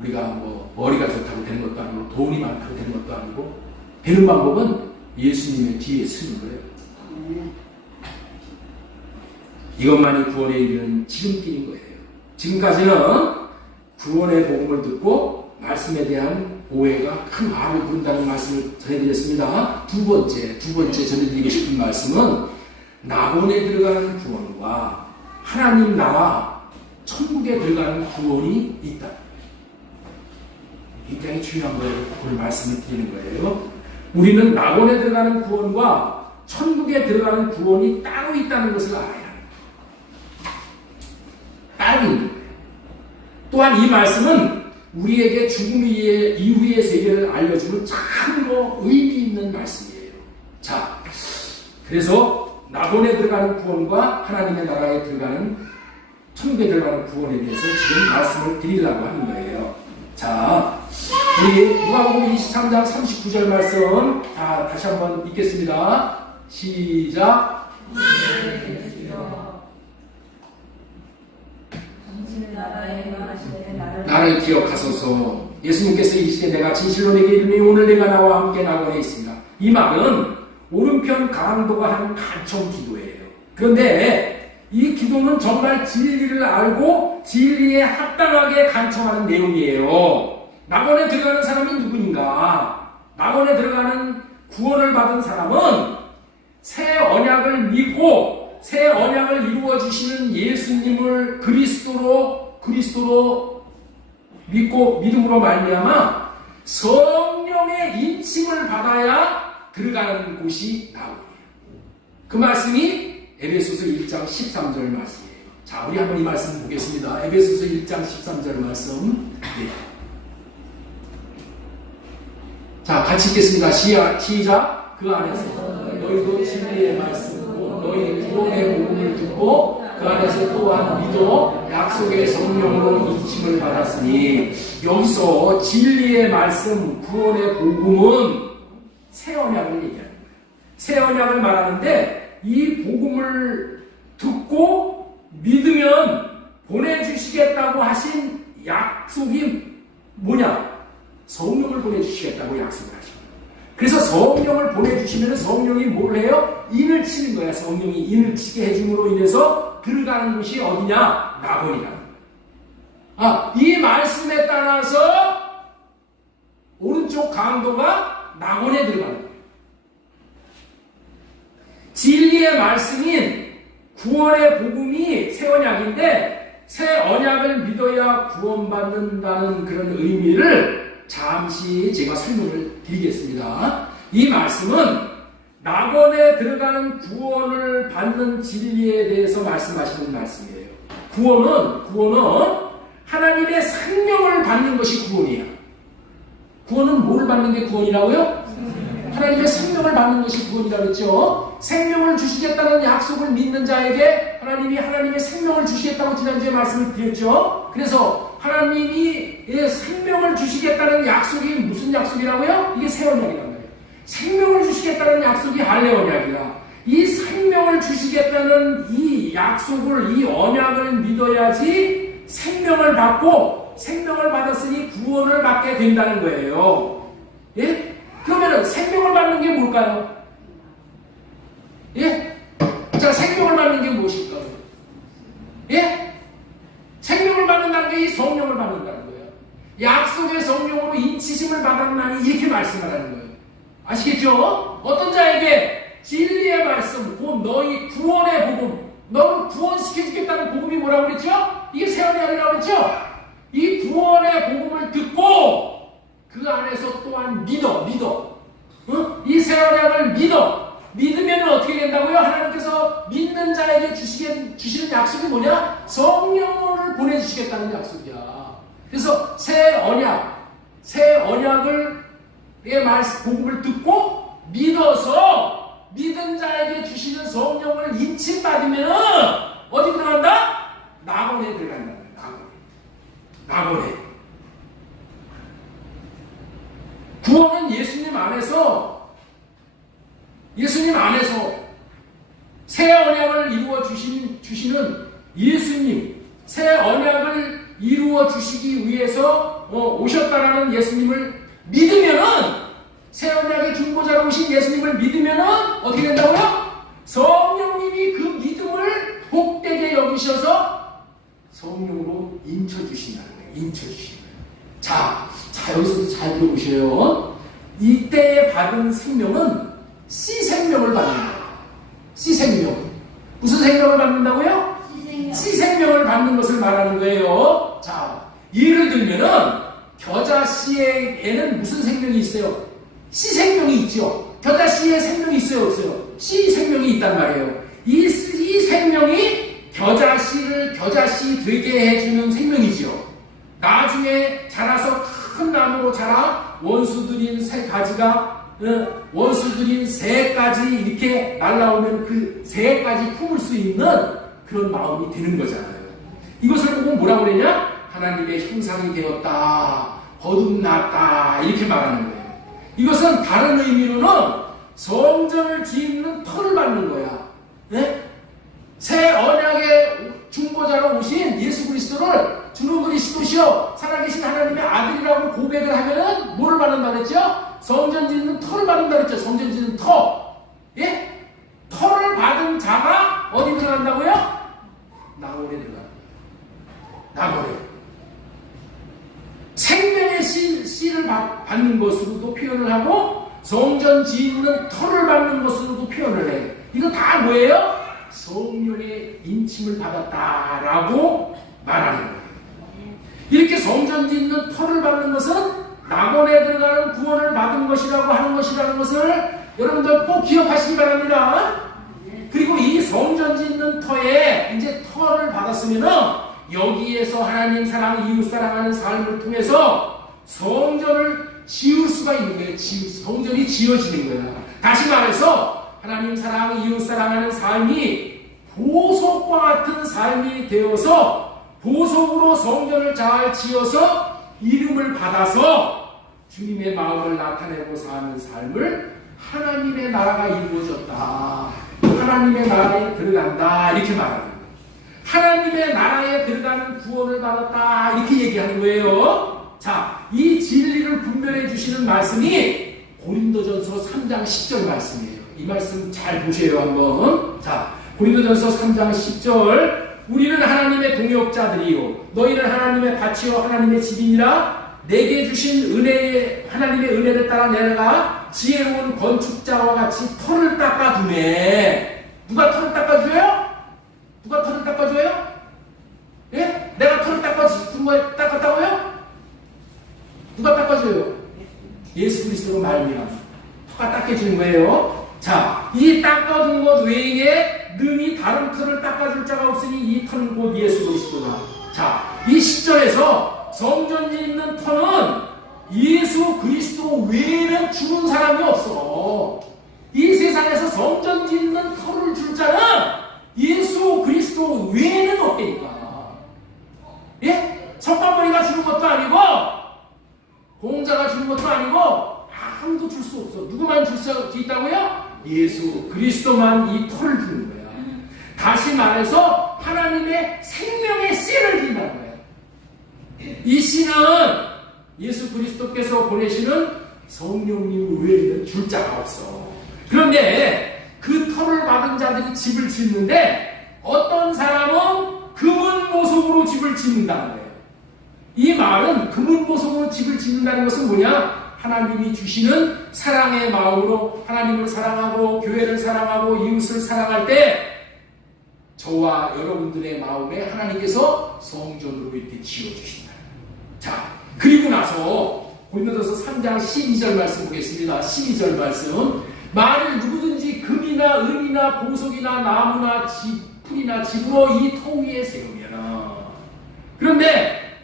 우리가 뭐 머리가 좋다고 되는 것도 아니고 돈이 많다고 되는 것도 아니고 되는 방법은 예수님의 뒤에 서는 거예요. 이것만이 구원에 이르는 지름길인 거예요. 지금까지는 구원의 복음을 듣고 말씀에 대한 오해가 큰 화를 부른다는 말씀을 전해드렸습니다. 두 번째 전해드리고 싶은 말씀은 낙원에 들어가는 구원과 하나님 나라 천국에 들어가는 구원이 있다. 굉장히 중요한 거예요. 오늘 말씀을 드리는 거예요. 우리는 낙원에 들어가는 구원과 천국에 들어가는 구원이 따로 있다는 것을 알아야 합니다. 따로 있는 거예요. 또한 이 말씀은 우리에게 죽음 이후의 세계를 알려주는 참으로 의미 있는 말씀이에요. 자, 그래서 낙원에 들어가는 구원과 하나님의 나라에 들어가는 천국에 들어가는 구원에 대해서 지금 말씀을 드리려고 하는 거예요. 자, 우리 누가복음 23장 39절 말씀 다시 한번 읽겠습니다. 시작. 나를 기억하소서. 예수님께서 이 시대 내가 진실로 내게 이르니 오늘 내가 나와 함께 낙원에 있습니다. 이 말은 오른편 강도가 한 간청 기도예요. 그런데 이 기도는 정말 진리를 알고 진리에 합당하게 간청하는 내용이에요. 낙원에 들어가는 사람이 누구인가? 낙원에 들어가는 구원을 받은 사람은 새 언약을 믿고 새 언약을 이루어 주시는 예수님을 그리스도로 믿고 믿음으로 말미암아 성령의 인침을 받아야 들어가는 곳이 낙원이에요. 그 말씀이 에베소서 1장 13절 말씀이에요. 자, 우리 한번 이 말씀 보겠습니다. 에베소서 1장 13절 말씀. 네. 자, 같이 읽겠습니다. 시작. 그 안에서 너희도 진리의 말씀 너희 구원의 복음을 듣고 그 안에서 또한 믿어 약속의 성령으로 인침을 받았으니, 여기서 진리의 말씀 구원의 복음은 새 언약을 얘기하는 거예요. 새 언약을 말하는데 이 복음을 듣고 믿으면 보내주시겠다고 하신 약속이 뭐냐? 성령을 보내주시겠다고 약속을 하신 거예요. 그래서 성령을 보내주시면 성령이 뭘 해요? 인을 치는 거야. 성령이 인을 치게 해줌으로 인해서 들어가는 곳이 어디냐? 낙원이라는 거예요. 이 말씀에 따라서 오른쪽 강도가 낙원에 들어가는 거예요. 진리의 말씀인 구원의 복음이 새 언약인데 새 언약을 믿어야 구원받는다는 그런 의미를 잠시 제가 설명을 드리겠습니다. 이 말씀은 낙원에 들어가는 구원을 받는 진리에 대해서 말씀하시는 말씀이에요. 구원은 하나님의 생명을 받는 것이 구원이야. 구원은 뭘 받는 게 구원이라고요? 하나님의 생명을 받는 것이 구원이라고 했죠. 생명을 주시겠다는 약속을 믿는 자에게 하나님이 하나님의 생명을 주시겠다고 지난주에 말씀을 드렸죠. 그래서 하나님이 생명을 주시겠다는 약속이 무슨 약속이라고요? 이게 새 언약이란 말이에요. 생명을 주시겠다는 약속이 할례 언약이야. 이 생명을 주시겠다는 이 약속을, 이 언약을 믿어야지 생명을 받고, 생명을 받았으니 구원을 받게 된다는 거예요. 예? 그러면은 생명을 받는 게 뭘까요? 예? 자, 생명을 받는 게 무엇일까요? 예? 생명을 받는다는 게 이 성령을 받는다는 거예요. 약속의 성령으로 인치심을 받았나니 이렇게 말씀하라는 거예요. 아시겠죠? 어떤 자에게 진리의 말씀, 곧 너희 구원의 복음, 너를 구원시켜주겠다는 복음이 뭐라고 그랬죠? 이게 새 언약이라고 그랬죠? 이 구원의 복음을 듣고 그 안에서 또한 믿어. 이 새 언약을 믿으면 어떻게 된다고요? 하나님께서 믿는 자에게 주시는 약속이 뭐냐? 성령을 보내주시겠다는 약속이야. 그래서 새 언약을 의 말씀, 복음을 듣고 믿어서 믿은 자에게 주시는 성령을 인침받으면 어디 들어간다? 낙원에 들어간다. 낙원에. 구원은 예수님 안에서 새 언약을 이루어 주시는 예수님, 새 언약을 이루어 주시기 위해서 오셨다라는 예수님을 믿으면은, 새 언약의 중보자로 오신 예수님을 믿으면은 어떻게 된다고요? 성령님이 그 믿음을 복되게 여기셔서 성령으로 인쳐주신다는 거예요. 인쳐주시는 거예요. 자, 여기서도 잘 들어보셔요. 이때 받은 생명은 씨 생명을 받는 거예요. 씨 생명. 무슨 생명을 받는다고요? 씨 생명을 받는 것을 말하는 거예요. 자, 예를 들면은 겨자 씨에는 무슨 생명이 있어요? 씨 생명이 있죠. 겨자 씨의 생명이 있어요, 없어요? 씨 생명이 있단 말이에요. 이 생명이 겨자 씨 되게 해주는 생명이죠. 나중에 자라서 큰 나무로 자라 원수들인 새 가지 이렇게 날라오면 그 새까지 품을 수 있는 그런 마음이 되는 거잖아요. 이것을 보고 뭐라고 그러냐? 하나님의 형상이 되었다, 거듭났다, 이렇게 말하는 거예요. 이것은 다른 의미로는 성전을 짓는 터를 받는 거야. 네? 새 언약의 중보자로 오신 예수 그리스도를 주는 그리스도시요 살아계신 하나님의 아들이라고 고백을 하면은 뭐를 받는다 그랬죠? 성전 짓는 터를 받는다 그랬죠? 성전 짓는 터. 예? 터를 받은 자가 어디 들어간다고요? 낙원에 들어간다. 낙원에. 생명의 씨를 받는 것으로도 표현을 하고 성전 짓는 터를 받는 것으로도 표현을 해. 이거 다 뭐예요? 성령의 인침을 받았다라고 말하는 거예요. 이렇게 성전 짓는 터를 받는 것은 낙원에 들어가는 구원을 받은 것이라고 하는 것이라는 것을 여러분들 꼭 기억하시기 바랍니다. 그리고 이 성전 짓는 터에 이제 터를 받았으면은 여기에서 하나님 사랑, 이웃 사랑하는 삶을 통해서 성전을 지을 수가 있는 거예요. 성전이 지어지는 거예요. 다시 말해서 하나님 사랑, 이웃 사랑하는 삶이 보석과 같은 삶이 되어서 보석으로 성전을 잘 지어서 이름을 받아서 주님의 마음을 나타내고 사는 삶을 하나님의 나라가 이루어졌다. 하나님의 나라에 들어간다. 이렇게 말하는 거예요. 하나님의 나라에 들어가는 구원을 받았다. 이렇게 얘기하는 거예요. 자, 이 진리를 분별해 주시는 말씀이 고린도전서 3장 10절 말씀이에요. 이 말씀 잘 보세요 한번. 자, 고린도전서 3장 10절. 우리는 하나님의 동역자들이요 너희는 하나님의 밭이요 하나님의 집이니라. 내게 주신 하나님의 은혜를 따라 내가 지혜로운 건축자와 같이 터를 닦아두네. 누가 터를 닦아줘요? 누가 터를 닦아줘요? 예? 내가 터를 닦았다고요? 누가 닦아줘요? 예수 그리스도로 말미암아 터가 닦여지는 거예요. 자, 이 닦아둔 것 외에 능히 다른 터를 닦아줄 자가 없으니 이 터는 곧 예수 그리스도다. 자, 이 10절에서 성전 짓는 터는 예수 그리스도 외에는 주는 사람이 없어. 이 세상에서 성전 짓는 터를 줄 자는 예수 그리스도 외에는 없다니까. 예? 석가모니가 주는 것도 아니고 공자가 주는 것도 아니고 아무도 줄 수 없어. 누구만 줄 수 있다고요? 예수 그리스도만 이 터를 주는 거야. 다시 말해서 하나님의 생명의 씨를 준다는 거야. 이 씨는 예수 그리스도께서 보내시는 성령님 외에는 줄 자가 없어. 그런데 그 터를 받은 자들이 집을 짓는데 어떤 사람은 금은 보석으로 집을 짓는다는 거예요. 이 말은 금은 보석으로 집을 짓는다는 것은 뭐냐? 하나님이 주시는 사랑의 마음으로 하나님을 사랑하고 교회를 사랑하고 이웃을 사랑할 때 저와 여러분들의 마음에 하나님께서 성전으로 이렇게 지어주신다. 자, 그리고 나서 고린도전서 3장 12절 말씀 보겠습니다. 12절 말씀. 만일 누구든지 금이나 은이나 보석이나 나무나 풀이나 집으로 이 터 위에 세우면. 그런데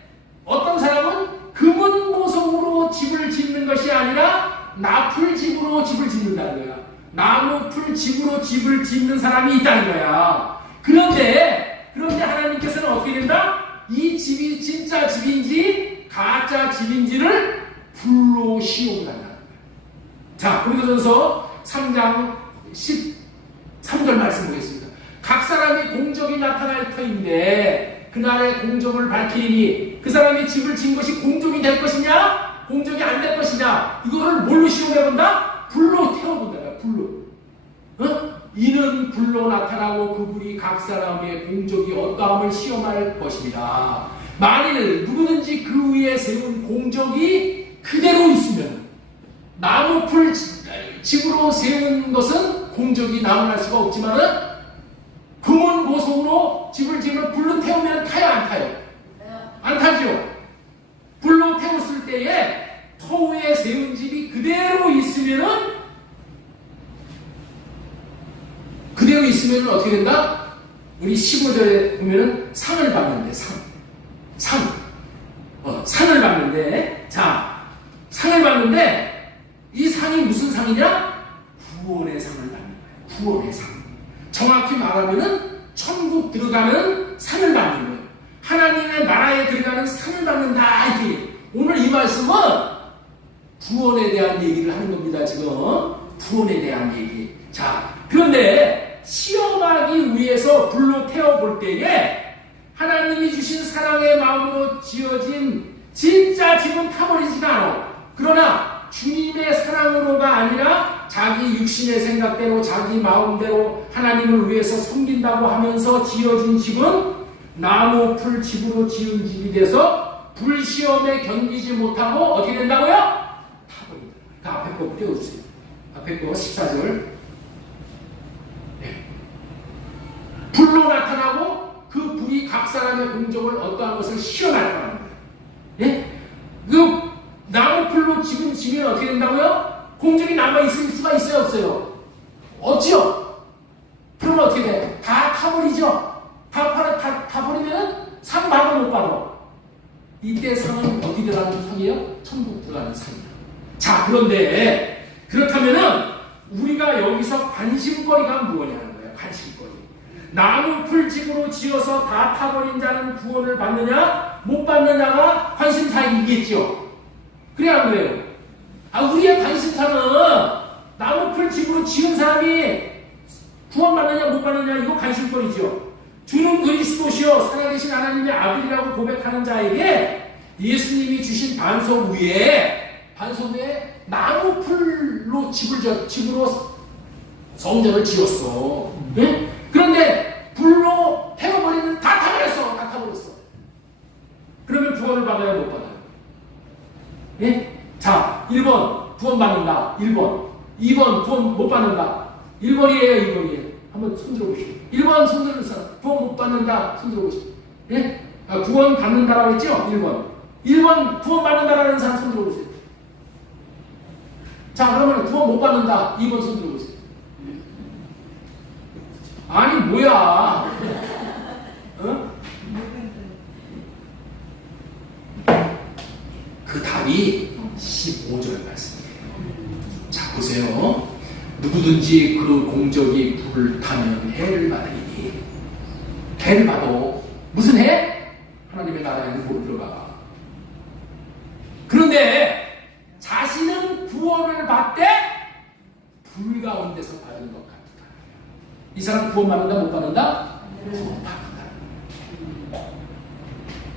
어떤 사람은 금은 보석으로 집을 짓는 것이 아니라 나풀 집으로 집을 짓는다는 거야. 나무 풀 집으로 집을 짓는 사람이 있다는 거야. 그런데 하나님께서는 어떻게 된다? 이 집이 진짜 집인지 가짜 집인지를 불로 시험을 한다는 거야. 자, 고린도전서 3장 13절 말씀 보겠습니다. 각 사람이 공적이 나타날 터인데 그날의 공적을 밝히니 그 사람이 집을 진 것이 공적이 될 것이냐 공적이 안 될 것이냐 이거를 뭘로 시험해본다? 불로 태워본다. 불로. 이는 불로 나타나고 그 불이 각 사람의 공적이 어떠함을 시험할 것입니다. 만일 누구든지 그 위에 세운 공적이 그대로 있으면 나무풀 집으로 세운 것은 공적이 나무랄 수가 없지만은 금은 보석으로 집을 지으면 불로 태우면 타요 안 타요? 안 타죠. 불로 태웠을 때에 터 위에 세운 집이 그대로 있으면은 어떻게 된다? 우리 15절에 보면은 상을 받는데 상을 받는데 자 상을 받는데 이 상이 무슨 상이냐? 구원의 상을 받는 거예요. 구원의 상. 정확히 말하면은 천국 들어가는 상을 받는 거예요. 하나님의 나라에 들어가는 상을 받는다. 이게 오늘 이 말씀은 구원에 대한 얘기를 하는 겁니다. 지금 구원에 대한 얘기. 자, 그런데 시험하기 위해서 불로 태워볼 때에 하나님이 주신 사랑의 마음으로 지어진 진짜 집은 타버리지가 않아. 그러나 주님의 사랑으로가 아니라 자기 육신의 생각대로 자기 마음대로 하나님을 위해서 섬긴다고 하면서 지어진 집은 나무 풀 집으로 지은 집이 돼서 불시험에 견디지 못하고 어떻게 된다고요? 타버린다. 그 앞에 거 띄워주세요. 앞에 거 14절. 불로 나타나고 그 불이 각 사람의 공적을 어떠한 것을 시험할 거라는 거예요. 예? 그 나무풀로 지금 지면 어떻게 된다고요? 공적이 남아있을 수가 있어요 없어요? 없죠? 그러면 어떻게 돼? 다 타버리죠? 다 버리면은 상 받아 못 받아? 이때 상은 어디 들어가는 상이에요? 천국 들어가는 상이에요. 자, 그런데 그렇다면은 우리가 여기서 관심거리가 뭐냐는 거예요. 관심거리. 나무 풀집으로 지어서 다 타버린 자는 구원을 받느냐 못 받느냐가 관심사이겠죠. 그래야 안 그래요? 우리의 관심사는 나무 풀집으로 지은 사람이 구원받느냐 못 받느냐 이거 관심거리죠. 주는 그리스도시요 살아계신 하나님의 아들이라고 고백하는 자에게 예수님이 주신 반석 위에 나무 풀로 집으로 성전을 지었어. 네? 그런데 불로 태워버리면 다 타버렸어. 그러면 구원을 받아야 못 받아요? 예? 자, 1번 구원받는다. 1번. 2번 구원 못 받는다. 1번이에요, 2번이에요. 한번 손 들어보시죠. 1번 손 들는 사람. 구원 못 받는다. 손 들어보시죠. 예? 구원 받는다라고 했죠? 1번. 1번 구원 받는다라는 사람 손 들어보세요. 자, 그러면 구원 못 받는다. 2번 손 들어보세요. 아니 뭐야? 그 답이 15절 말씀이에요. 자, 보세요. 누구든지 그 공적이 불타면 해를 받으리니. 해를 받아. 무슨 해? 하나님의 나라에는 못 들어가. 그런데 자신은 구원을 받되 불 가운데서 받은 것 같다. 이 사람 구원 받는다 못 받는다? 못 받는다.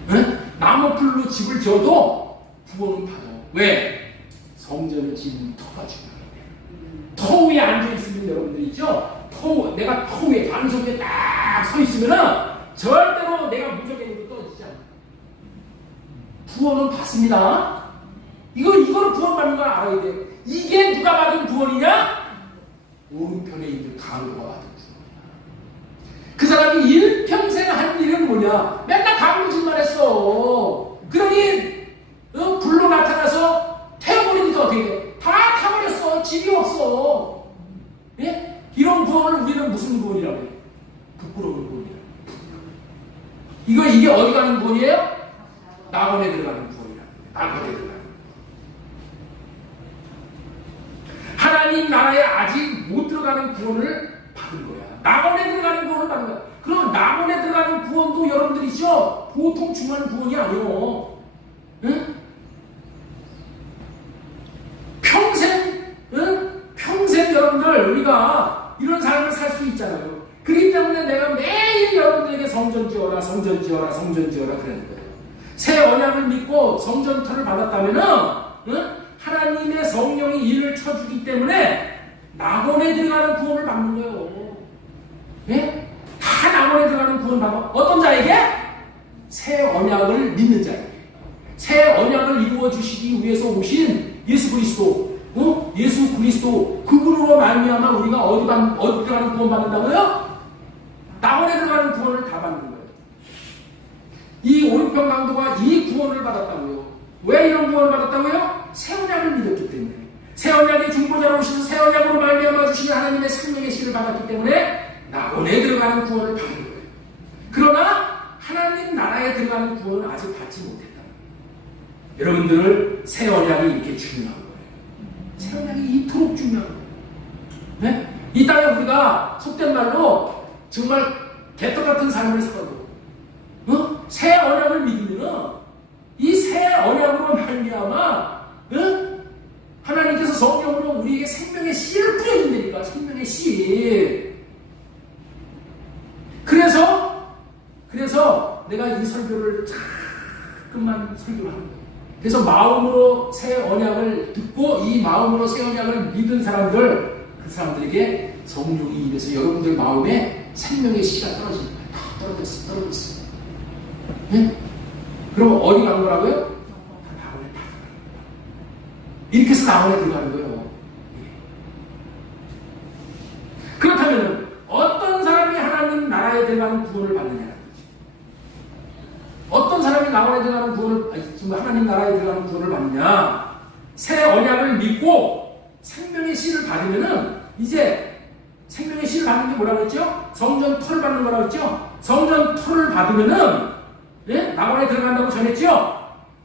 응? 나무풀로 집을 지어도 구원은 받아. 왜? 성전을 지은 터가 중요해. 터 위에 앉아있으면 여러분들 있죠? 내가 터 위에, 반석 위에 딱 서 있으면은 절대로 내가 무적행으로 떨어지지 않아. 구원은 받습니다. 이거를 구원받는 걸 알아야 돼. 이게 누가 받은 구원이냐? 오른편에 있는 강도가 받은 구원이야. 그 사람이 일평생 한 일은 뭐냐? 맨날 강도짓만 했어. 그러니 불로 나타나서 태워버리니까 어떻게 돼? 다 타버렸어. 집이 없어. 예? 이런 구원을 우리는 무슨 구원이라고 해? 부끄러운 구원이라고 해. 이게 어디 가는 구원이에요? 낙원에 들어가는 구원이라고 해. 낙원에 들어가는 구원. 하나님 나라에 아직 못 들어가는 구원을 받은 거야. 낙원에 들어가는 구원을 받은 거야. 그럼 낙원에 들어가는 구원도 여러분들이죠? 보통 중요한 구원이 아니요. 응? 평생 여러분들 우리가 이런 삶을 살 수 있잖아요. 그렇기 때문에 내가 매일 여러분들에게 성전 지어라, 성전 지어라, 성전 지어라 그러는 거예요. 새 언약을 믿고 성전터를 받았다면은 하나님의 성령이 일을 쳐주기 때문에 낙원에 들어가는 구원을 받는 거예요. 예? 다 낙원에 들어가는 구원 받아. 어떤 자에게? 새 언약을 믿는 자에게. 새 언약을 이루어 주시기 위해서 오신 예수 그리스도, 예수 그리스도 그분으로 말미암아 우리가 어디 들어가는 구원 받는다고요? 낙원에 들어가는 구원을 다 받는 거예요. 이 오른편 강도가 이 구원을 받았다고요. 왜 이런 구원을 받았다고요? 새 언약을 믿었기 때문에. 새 언약의 중보자로 오시는 새 언약으로 말미암아 주시는 하나님의 생명의 씨를 받았기 때문에 낙원에 들어가는 구원을 받은 거예요. 그러나 하나님 나라에 들어가는 구원은 아직 받지 못했다. 여러분들 새 언약이 이렇게 중요한 거예요. 새 언약이 이토록 중요한 거예요. 네? 이 땅에 우리가 속된 말로 정말 개떡 같은 삶을 살아도 새 언약을 믿으면 이 새 언약으로 말미암아 하나님께서 성령으로 우리에게 생명의 씨를 뿌려준다니까. 생명의 씨. 그래서 내가 이 설교를 잠깐만 설교를 하는 거예요. 그래서 마음으로 새 언약을 듣고 이 마음으로 새 언약을 믿은 사람들, 그 사람들에게 성령이 임해서 여러분들 마음에 생명의 씨가 떨어지는 거예요. 다 떨어졌어. 네? 그럼 어디 간 거라고요? 낙원에 다. 이렇게 해서 낙원에 들어가는 거예요. 그렇다면 어떤 사람이 하나님 나라에 들어가는 구원을 받느냐? 어떤 사람이 낙원에 들어가는 구원을, 하나님 나라에 들어가는 구원을 받느냐? 새 언약을 믿고 생명의 씨를 받으면은 이제 생명의 씨를 받는 게 뭐라고 했죠? 성전 터를 받는 거라고 했죠? 성전 터를 받으면은 예? 낙원에 들어간다고 전했죠?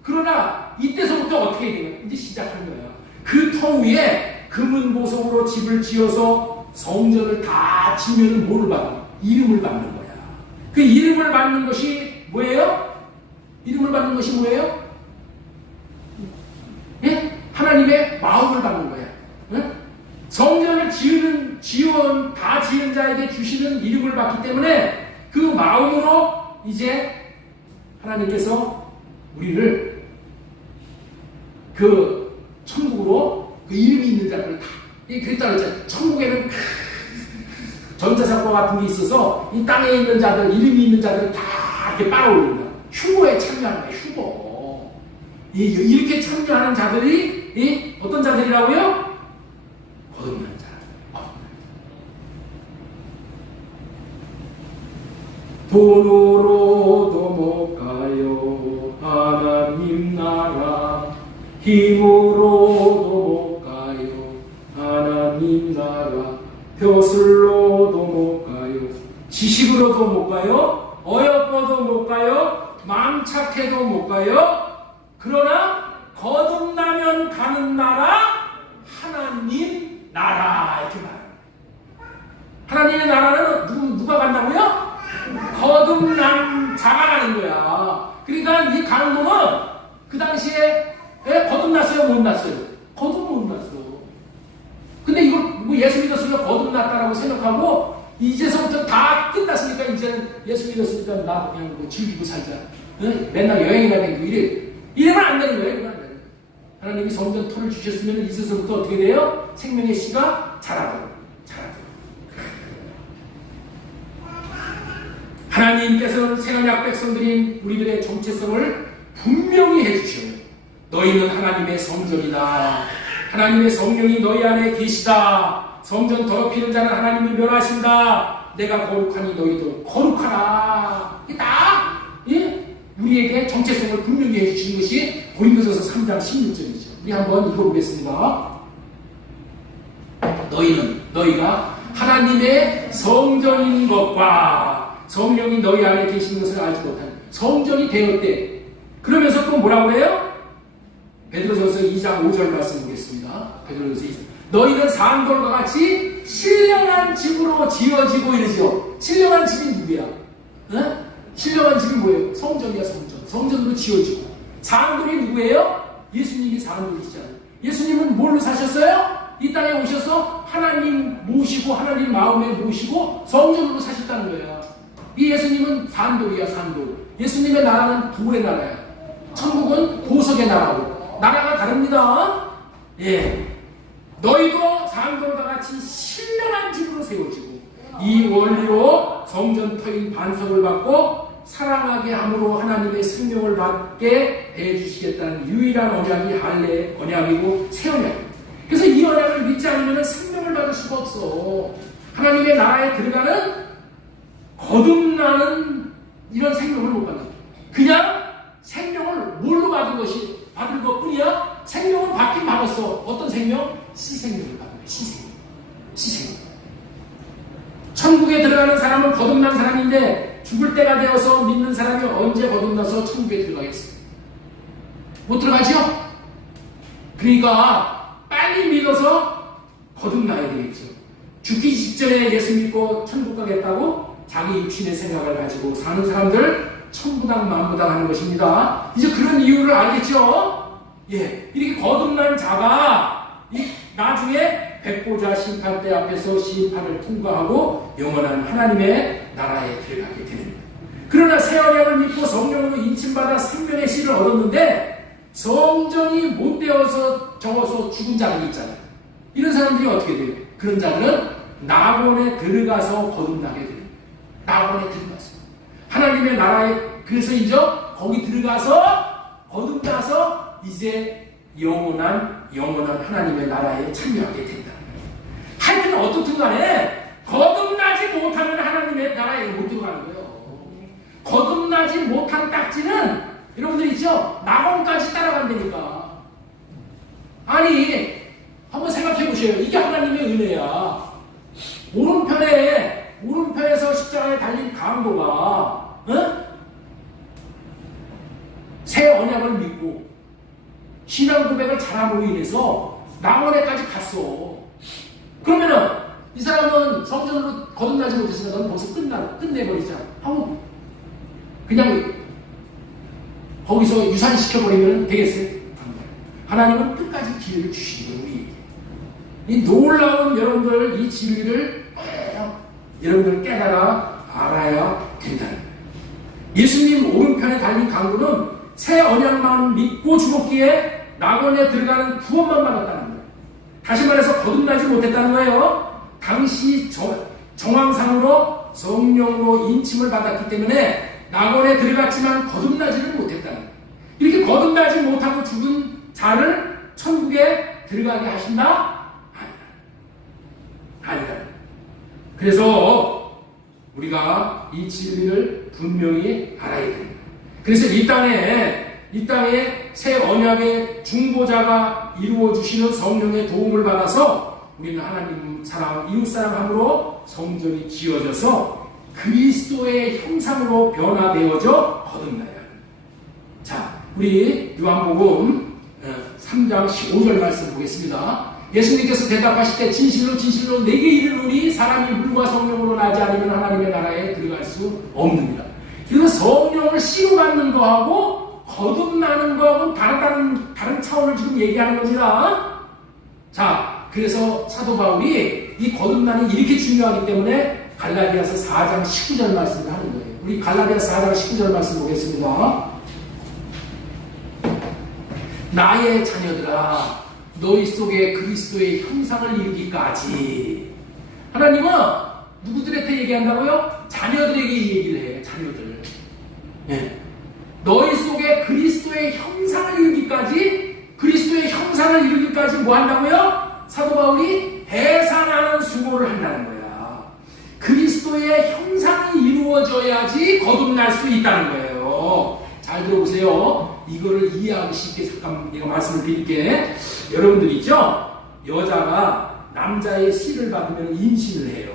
그러나 이때서부터 어떻게 해야 되냐? 이제 시작한 거예요. 그 터 위에 금은 보석으로 집을 지어서 성전을 다 지면 뭐를 받아? 이름을 받는 거야. 그 이름을 받는 것이 뭐예요? 이름을 받는 것이 뭐예요? 예? 하나님의 마음을 받는 거야. 예? 성전을 다 지은 자에게 주시는 이름을 받기 때문에 그 마음으로 이제 하나님께서 우리를 그 천국으로 그 이름이 있는 자들 다, 그랬다 그랬잖아요. 천국에는 전자사과 같은 게 있어서 이 땅에 있는 자들, 이름이 있는 자들 다 이렇게 빨아올린다. 휴거에 참여하는 거예요. 휴거. 이렇게 참여하는 자들이 어떤 자들이라고요? 거듭난 자. 돈으로도 못 가요. 하나님 나라. 힘으로도 못 가요. 하나님 나라. 벼슬로도 못 가요. 지식으로도 못 가요. 어여뻐도 못 가요. 망착해도 못 가요. 그러나 거듭나면 가는 나라 하나님 나라 이렇게 말해요. 하나님의 나라는 누가 간다고요? 거듭난 자가 가는 거야. 그러니까 이 강도는 그 당시에 거듭났어요? 못 났어요? 거듭 못 났어. 근데 이걸 뭐 예수 믿었으면 거듭났다라고 생각하고 이제서부터 다 끝났으니까 이제는 예수 믿었으니까 나 그냥 뭐 즐기고 살자. 맨날 여행이나 다니고 이래면 안 되는 거예요. 이러면 안 되는 거예요. 하나님이 성전 터를 주셨으면 이제서부터 어떻게 돼요? 생명의 씨가 자라도록. 하나님께서는 새언약 백성들인 우리들의 정체성을 분명히 해주시오. 너희는 하나님의 성전이다. 하나님의 성령이 너희 안에 계시다. 성전 더럽히는 자는 하나님이 멸하신다. 내가 거룩하니 너희도 거룩하라. 이게 다 우리에게 정체성을 분명히 해주신 것이 고린도전서 3장 16절이죠. 우리 한번 읽어보겠습니다. 너희가 하나님의 성전인 것과 성령이 너희 안에 계신 것을 알지 못하는 성전이 되었대. 그러면서 또 뭐라고 해요? 베드로전서 2장 5절 말씀 보겠습니다. 베드로전서 2장. 너희는 산돌과 같이 신령한 집으로 지어지고 이러죠. 신령한 집이 누구야? 신령한 집이 뭐예요? 성전이야, 성전. 성전으로 지어지고. 산돌이 누구예요? 예수님이 산돌이시잖아요. 예수님은 뭘로 사셨어요? 이 땅에 오셔서 하나님 모시고 하나님 마음에 모시고 성전으로 사셨다는 거예요. 이 예수님은 산돌이야, 산돌. 예수님의 나라는 돌의 나라야. 천국은 보석의 나라고. 나라가 다릅니다. 예. 너희도 산돌과 같이 신령한 집으로 세워지고 이 원리로 성전터인 반석을 받고 사랑하게 함으로 하나님의 생명을 받게 해주시겠다는 유일한 언약이 할례 언약이고 새 언약입니다. 그래서 이 언약을 믿지 않으면 생명을 받을 수가 없어. 하나님의 나라에 들어가는 거듭나는 이런 생명을 못 받는 거야. 그냥 생명을 뭘로 받은 것 뿐이야? 생명은 받긴 받았어. 어떤 생명? 시생명을 받는 거야. 시생명. 천국에 들어가는 사람은 거듭난 사람인데 죽을 때가 되어서 믿는 사람이 언제 거듭나서 천국에 들어가겠어요? 못 들어가죠? 그러니까 빨리 믿어서 거듭나야 되겠죠. 죽기 직전에 예수 믿고 천국 가겠다고 자기 육신의 생각을 가지고 사는 사람들 천부당 만부당 하는 것입니다. 이제 그런 이유를 알겠죠? 예, 이렇게 거듭난 자가 나중에 백보자 심판대 앞에서 심판을 통과하고 영원한 하나님의 나라에 들어가게 됩니다. 그러나 새 언약을 믿고 성령으로 인침받아 생명의 씨를 얻었는데 성전이 못 되어서 적어서 죽은 자들이 있잖아요. 이런 사람들이 어떻게 돼요? 그런 자들은 낙원에 들어가서 거듭나게 됩니다. 낙원에 들어가서 하나님의 나라에, 그래서 이제 거기 들어가서 거듭나서 이제 영원한 하나님의 나라에 참여하게 된다. 하여튼 어떻든 간에 거듭나지 못하면 하나님의 나라에 못 들어가는 거예요. 거듭나지 못한 딱지는 여러분들 있죠? 낙원까지 따라간다니까. 아니 한번 생각해 보세요. 이게 하나님의 은혜야. 오른편에서 십자가에 달린 강도가 새 언약을 믿고 신앙 고백을 잘함으로 인해서 낙원에까지 갔어. 그러면은 이 사람은 성전으로 거듭나지 못했으니까 넌 벌써 끝내버리자 하고 그냥 거기서 유산시켜버리면 되겠어요? 하나님은 끝까지 기회를 주시는 거예요. 이 놀라운 여러분들 이 진리를 여러분들 깨달아 알아야 된다는 거예요. 예수님 오른편에 달린 강도는 새 언약만 믿고 죽었기에 낙원에 들어가는 구원만 받았다는 거예요. 다시 말해서 거듭나지 못했다는 거예요. 당시 정황상으로 성령으로 인침을 받았기 때문에 낙원에 들어갔지만 거듭나지를 못했다는 거예요. 이렇게 거듭나지 못하고 죽은 자를 천국에 들어가게 하신다? 아니다. 그래서 우리가 이 진리를 분명히 알아야 됩니다. 그래서 이 땅에 새 언약의 중보자가 이루어 주시는 성령의 도움을 받아서 우리는 하나님 사랑, 이웃 사랑함으로 성전이 지어져서 그리스도의 형상으로 변화되어져 거듭나야 합니다. 자, 우리 요한복음 3장 15절 말씀 보겠습니다. 예수님께서 대답하실 때 진실로 진실로 내게 이르노니 사람이 물과 성령으로 나지 않으면 하나님의 나라에 들어갈 수 없느니라. 그래서 성령을 씨로 받는 거하고 거듭나는 거하고 다른 차원을 지금 얘기하는 겁니다. 자, 그래서 사도 바울이 이 거듭나는 이렇게 중요하기 때문에 갈라디아서 4장 19절 말씀을 하는 거예요. 우리 갈라디아서 4장 19절 말씀 보겠습니다. 나의 자녀들아 너희 속에 그리스도의 형상을 이루기까지. 하나님은 누구들한테 얘기한다고요? 자녀들에게 얘기를 해요. 자녀들. 예. 너희 속에 그리스도의 형상을 이루기까지. 그리스도의 형상을 이루기까지 뭐 한다고요? 사도 바울이 해산하는 수고를 한다는 거야. 그리스도의 형상이 이루어져야지 거듭날 수 있다는 거예요. 잘 들어보세요. 이거를 이해하기 쉽게 잠깐 내가 말씀을 드릴게. 여러분들 있죠? 여자가 남자의 씨를 받으면 임신을 해요.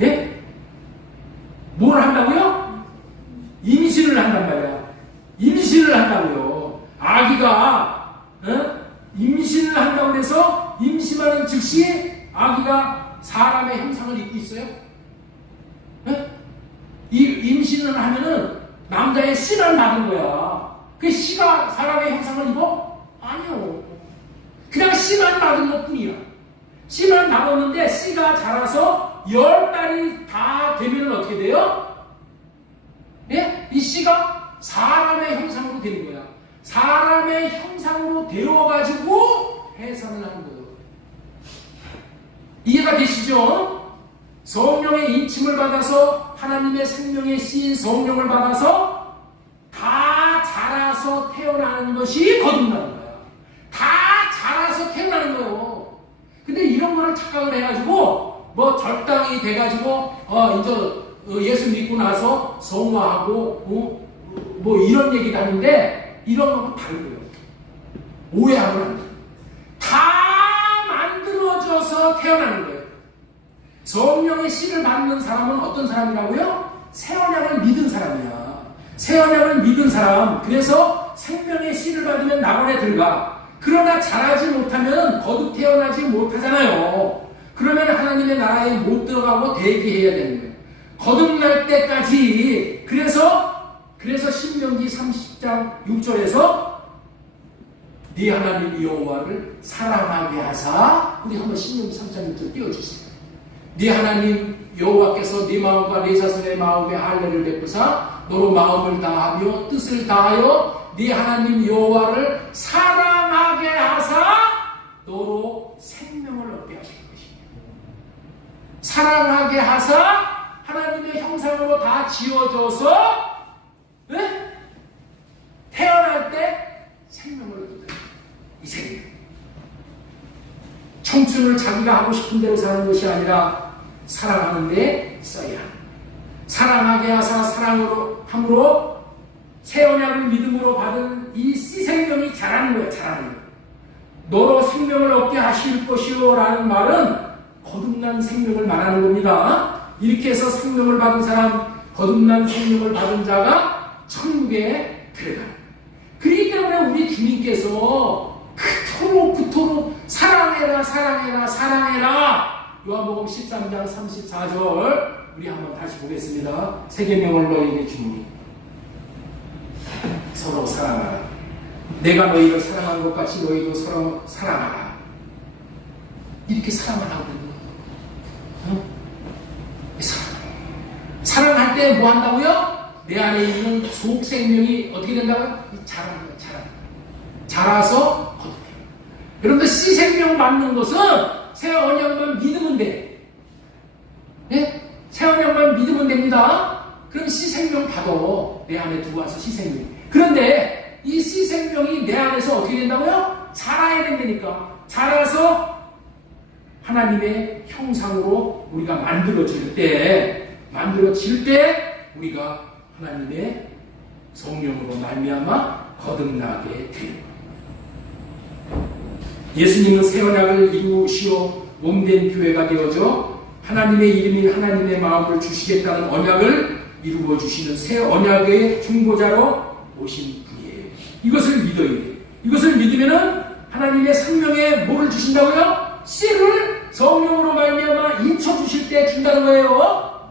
예? 뭘 한다고요? 임신을 한단 말이야. 임신을 한다고요. 아기가 임신을 한다고 해서 임신하는 즉시 아기가 사람의 형상을 입고 있어요? 예? 이 임신을 하면은 남자의 씨를 받은 거야. 그 씨가 사람의 형상을 입어? 아니요. 그냥 씨만 받은 것 뿐이야. 씨만 받았는데 씨가 자라서 10달이 다 되면 어떻게 돼요? 예? 이 씨가 사람의 형상으로 되는 거야. 사람의 형상으로 되어가지고 해산을 하는 거예요. 이해가 되시죠? 성령의 인침을 받아서 하나님의 생명의 씨인 성령을 받아서 다 자라서 태어나는 것이 거듭나는 거야. 다 자라서 태어나는 거예요. 근데 이런 거를 착각을 해가지고 뭐 절당이 돼가지고 이제 예수 믿고 나서 성화하고 뭐 이런 얘기도 하는데 이런 거는 다른 거예요. 오해하면 안 돼. 다 만들어져서 태어나는 거예요. 성령의 씨를 받는 사람은 어떤 사람이라고요? 새 언약을 믿은 사람이야. 새 언약을 믿은 사람. 그래서 생명의 씨를 받으면 낙원에 들어가. 그러나 자라지 못하면 거듭 태어나지 못하잖아요. 그러면 하나님의 나라에 못 들어가고 대기해야 되는 거예요. 거듭날 때까지. 그래서 신명기 30장 6절에서 네 하나님 여호와를 사랑하게 하사. 우리 한번 신명기 3장 6절 띄워주세요. 네 하나님 여호와께서 네 마음과 네 자손의 마음에 할례를 베푸사 너로 마음을 다하며 뜻을 다하여 네 하나님 여호와를 사랑하게 하사 너로 생명을 얻게 하실 것이다. 사랑하게 하사 하나님의 형상으로 다 지어져서 태어날 때 생명을 얻게. 이 생명. 청춘을 자기가 하고 싶은 대로 사는 것이 아니라 사랑하는 데 써야 한다. 사랑하게 하사 사랑으로 함으로 새 언약을 믿음으로 받은 이 씨 생명이 자라는 거야. 자라는 거야. 너로 생명을 얻게 하실 것이요 라는 말은 거듭난 생명을 말하는 겁니다. 이렇게 해서 생명을 받은 사람, 거듭난 생명을 받은 자가 천국에 들어가는 거야. 그렇기 때문에 우리 주님께서 그토록 사랑해라 사랑해라 사랑해라. 요한복음 13장 34절 우리 한번 다시 보겠습니다. 새 계명을 너희에게 주노니 서로 사랑하라. 내가 너희를 사랑한 것 같이 너희도 서로 사랑하라. 이렇게 사랑하라고 그러는 거예요. 사랑할 때 뭐 한다고요? 내 안에 있는 속 생명이 어떻게 된다고요? 자라는 거예요. 자라서 거듭해요. 여러분들 씨 생명 받는 것은 새 언약만 믿으면 돼. 네? 새 언약만 믿으면 됩니다. 그럼 씨 생명 받아. 내 안에 두고 와서 씨 생명. 그런데 이 씨 생명이 내 안에서 어떻게 된다고요? 자라야 된다니까. 자라서 하나님의 형상으로 우리가 만들어질 때 우리가 하나님의 성령으로 말미암아 거듭나게 돼요. 예수님은 새 언약을 이루시어 몸된 교회가 되어져 하나님의 이름인 하나님의 마음을 주시겠다는 언약을 이루어 주시는 새 언약의 중보자로 오신 분이에요. 이것을 믿어야 돼요. 이것을 믿으면은 하나님의 생명에 뭐를 주신다고요? 씨를 성령으로 말미암아 인쳐 주실 때 준다는 거예요.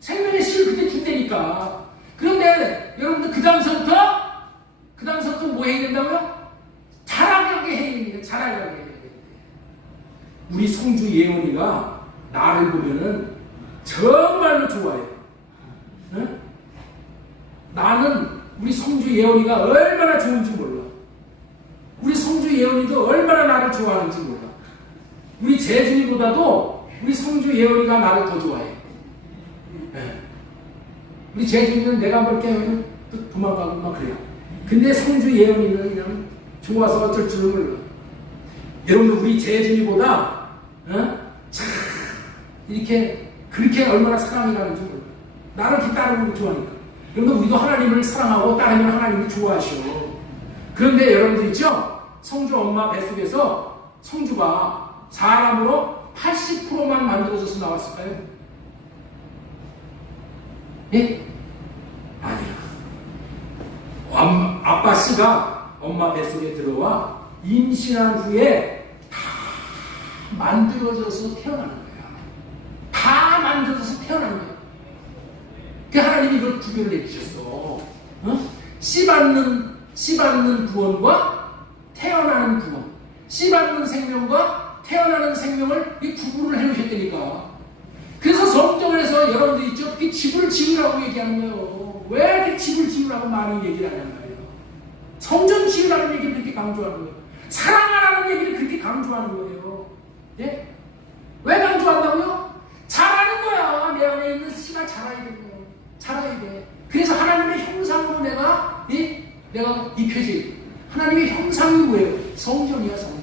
생명의 씨를 그때 준다니까. 그런데 여러분들 그 다음서부터 뭐 해야 된다고요? 자라게 해야 됩니다. 자라게 해야 됩니다. 우리 성주 예원이가 나를 보면은 정말로 좋아해요. 응? 나는 우리 성주 예원이가 얼마나 좋은지 몰라. 우리 성주 예원이도 얼마나 나를 좋아하는지 몰라. 우리 재준이보다도 우리 성주 예원이가 나를 더 좋아해. 네. 우리 재준이는 내가 볼 때는 또 도망가고 막 그래요. 근데 성주 예원이는 그냥 좋아서 어쩔 줄을 몰라. 여러분 우리 재준이보다 참 이렇게 그렇게 얼마나 사랑이 가는지 몰라. 나를 이렇게 따르는 거 좋아하니까. 여러분 우리도 하나님을 사랑하고 따르면 하나님이 좋아하셔. 그런데 여러분들 있죠? 성주 엄마 뱃속에서 성주가 사람으로 80%만 만들어져서 나왔을까요? 예? 아니야. 아빠 씨가 엄마 뱃속에 들어와 임신한 후에 다 만들어져서 태어나는 거야. 다 만들어져서 태어나는 거야. 그 하나님이 이걸 구별을 해주셨어. 어? 씨 받는 구원과 태어나는 구원, 씨 받는 생명과 태어나는 생명을 이 구분을 해놓으셨다니까. 그래서 성경에서 여러분들 있죠? 이 집을 지으라고 얘기하는 거예요. 왜 이렇게 집을 지으라고 많이 얘기를 하냐는 말이에요. 성전 지으라는 얘기를 그렇게 강조하는 거예요. 사랑하라는 얘기를 그렇게 강조하는 거예요. 예? 왜 강조한다고요? 자라는 거야. 내 안에 있는 씨가 자라야 되는 거예요. 자라야 돼. 그래서 하나님의 형상으로 내가 입혀질. 하나님의 형상이 뭐예요? 성전이야, 성전.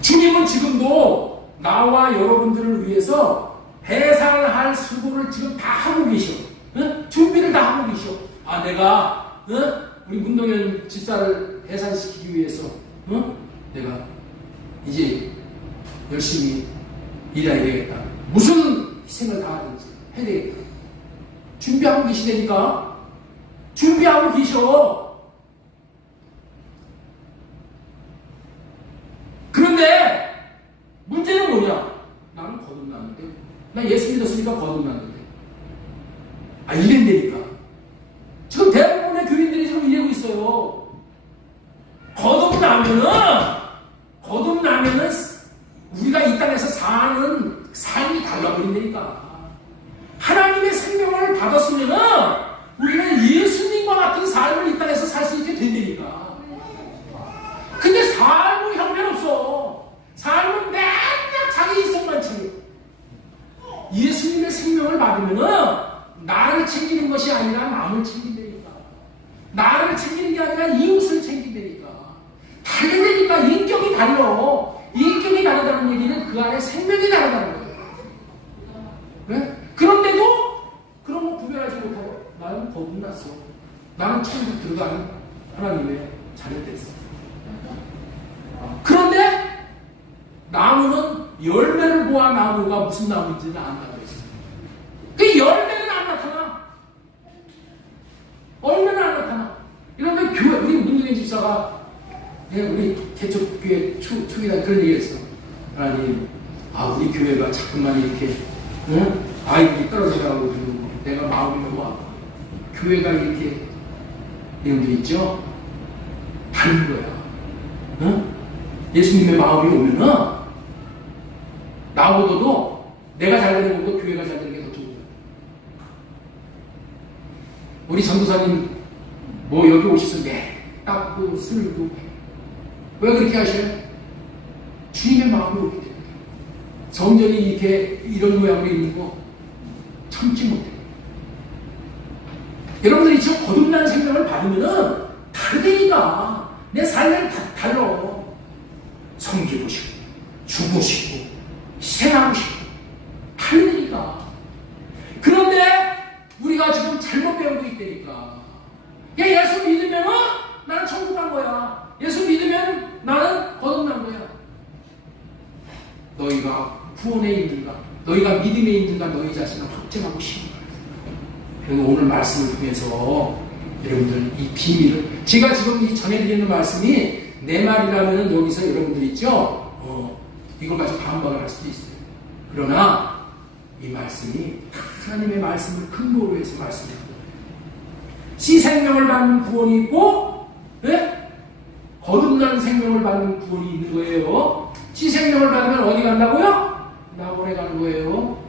주님은 지금도 나와 여러분들을 위해서 배상할 수고를 지금 다 하고 계셔. 응? 준비를 다 하고 계셔. 아, 내가 우리 문동현 집사를 해산시키기 위해서 내가 이제 열심히 일해야 되겠다. 무슨 희생을 다 하든지 해야 되겠다. 준비하고 계시다니까. 준비하고 계셔. 그런데 문제는 뭐냐? 나는 거듭났는데. 나 예수 믿었으니까 거듭났는데. 아, 이랬다니까. 지금 대부분의 교인들이 지금 이러고 있어요. 거듭나면은 우리가 이 땅에서 사는 삶이 달라버린다니까. 하나님의 생명을 받았으면은 우리는 예수님과 같은 삶을 이 땅에서 살 수 있게 된다니까. 근데 삶은 형편없어. 삶은 맨날 자기 이성만 챙겨. 예수님의 생명을 받으면은 나를 챙기는 것이 아니라 남을 챙긴다니까. 나를 챙기는 게 아니라 이웃을 챙긴다니까. 다르다니까. 인격이 달라. 인격이 다르다는 얘기는 그 안에 생명이 다르다는 거예요. 네? 그런데도 그런 거 구별하지 못하고 나는 거듭났어. 나는 천국 들어가는 하나님의 자녀 됐어. 그런데 나무는 열매를 보아 나무가 무슨 나무인지는 안다고 했어요. 그 열매는 안 나타나. 얼마나 안 나타나. 이런데 교회, 우리 문동현 집사가 우리 개척교회 초기다 그런 얘기 했어. 하나님, 우리 교회가 자꾸만 이렇게 아이들이 떨어져가고 그러고 내가 마음이 너무 아파. 교회가 이렇게 내용들 있죠? 다른 거야. 예수님의 마음이 오면은 나보다도 내가 잘 되는 것보다 교회가 잘 되는 게 더 좋은 거야. 우리 전도사님 뭐 여기 오셔서 닦고 쓸고 왜 그렇게 하셔요? 주님의 마음이 오기 때문에. 성전이 이렇게 이런 모양으로 있는 거 참지 못해요. 여러분들이 지금 거듭난 생명을 받으면은 다르다니까. 내 삶을 달라. 섬기고 싶고, 주고 싶고, 희생하고 싶고, 다르다니까. 그런데 우리가 지금 잘못 배우고 있다니까. 예수 믿으면은 나는 천국 간 거야. 예수 믿으면 나는 거듭난 거야. 너희가 구원에 있는가? 너희가 믿음에 있는가? 너희 자신을 확증하고 싶은 거야. 그래서 오늘 말씀을 통해서 여러분들 이 비밀을 제가 지금 이 전해드리는 말씀이 내 말이라면 여기서 여러분들 있죠? 이걸 가지고 반박을 할 수도 있어요. 그러나 이 말씀이 하나님의 말씀을 근거로 해서 말씀하는 거예요. 씨 생명을 받는 구원이 있고 네? 거듭난 생명을 받는 구원이 있는 거예요. 씨 생명을 받으면 어디 간다고요? 낙원에 가는 거예요.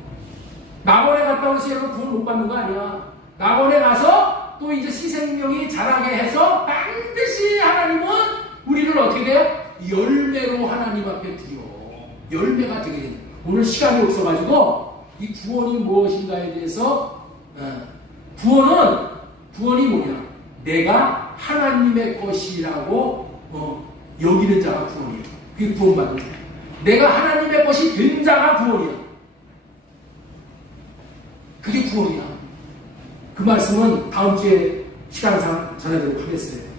낙원에 갔다고 해서 여러분 구원 못 받는 거 아니야. 낙원에 가서 또 이제 씨 생명이 자라게 해서 반드시 하나님은 우리를 어떻게 돼요? 열매로 하나님 앞에 드려. 열매가 되게 됩니다. 오늘 시간이 없어가지고 이 구원이 무엇인가에 대해서 구원이 뭐냐? 내가 하나님의 것이라고 여기는 자가 구원이에요. 그게 구원받는 자. 내가 하나님의 것이 된 자가 구원이야. 그게 구원이야. 그 말씀은 다음 주에 시간상 전해드리도록 하겠어요.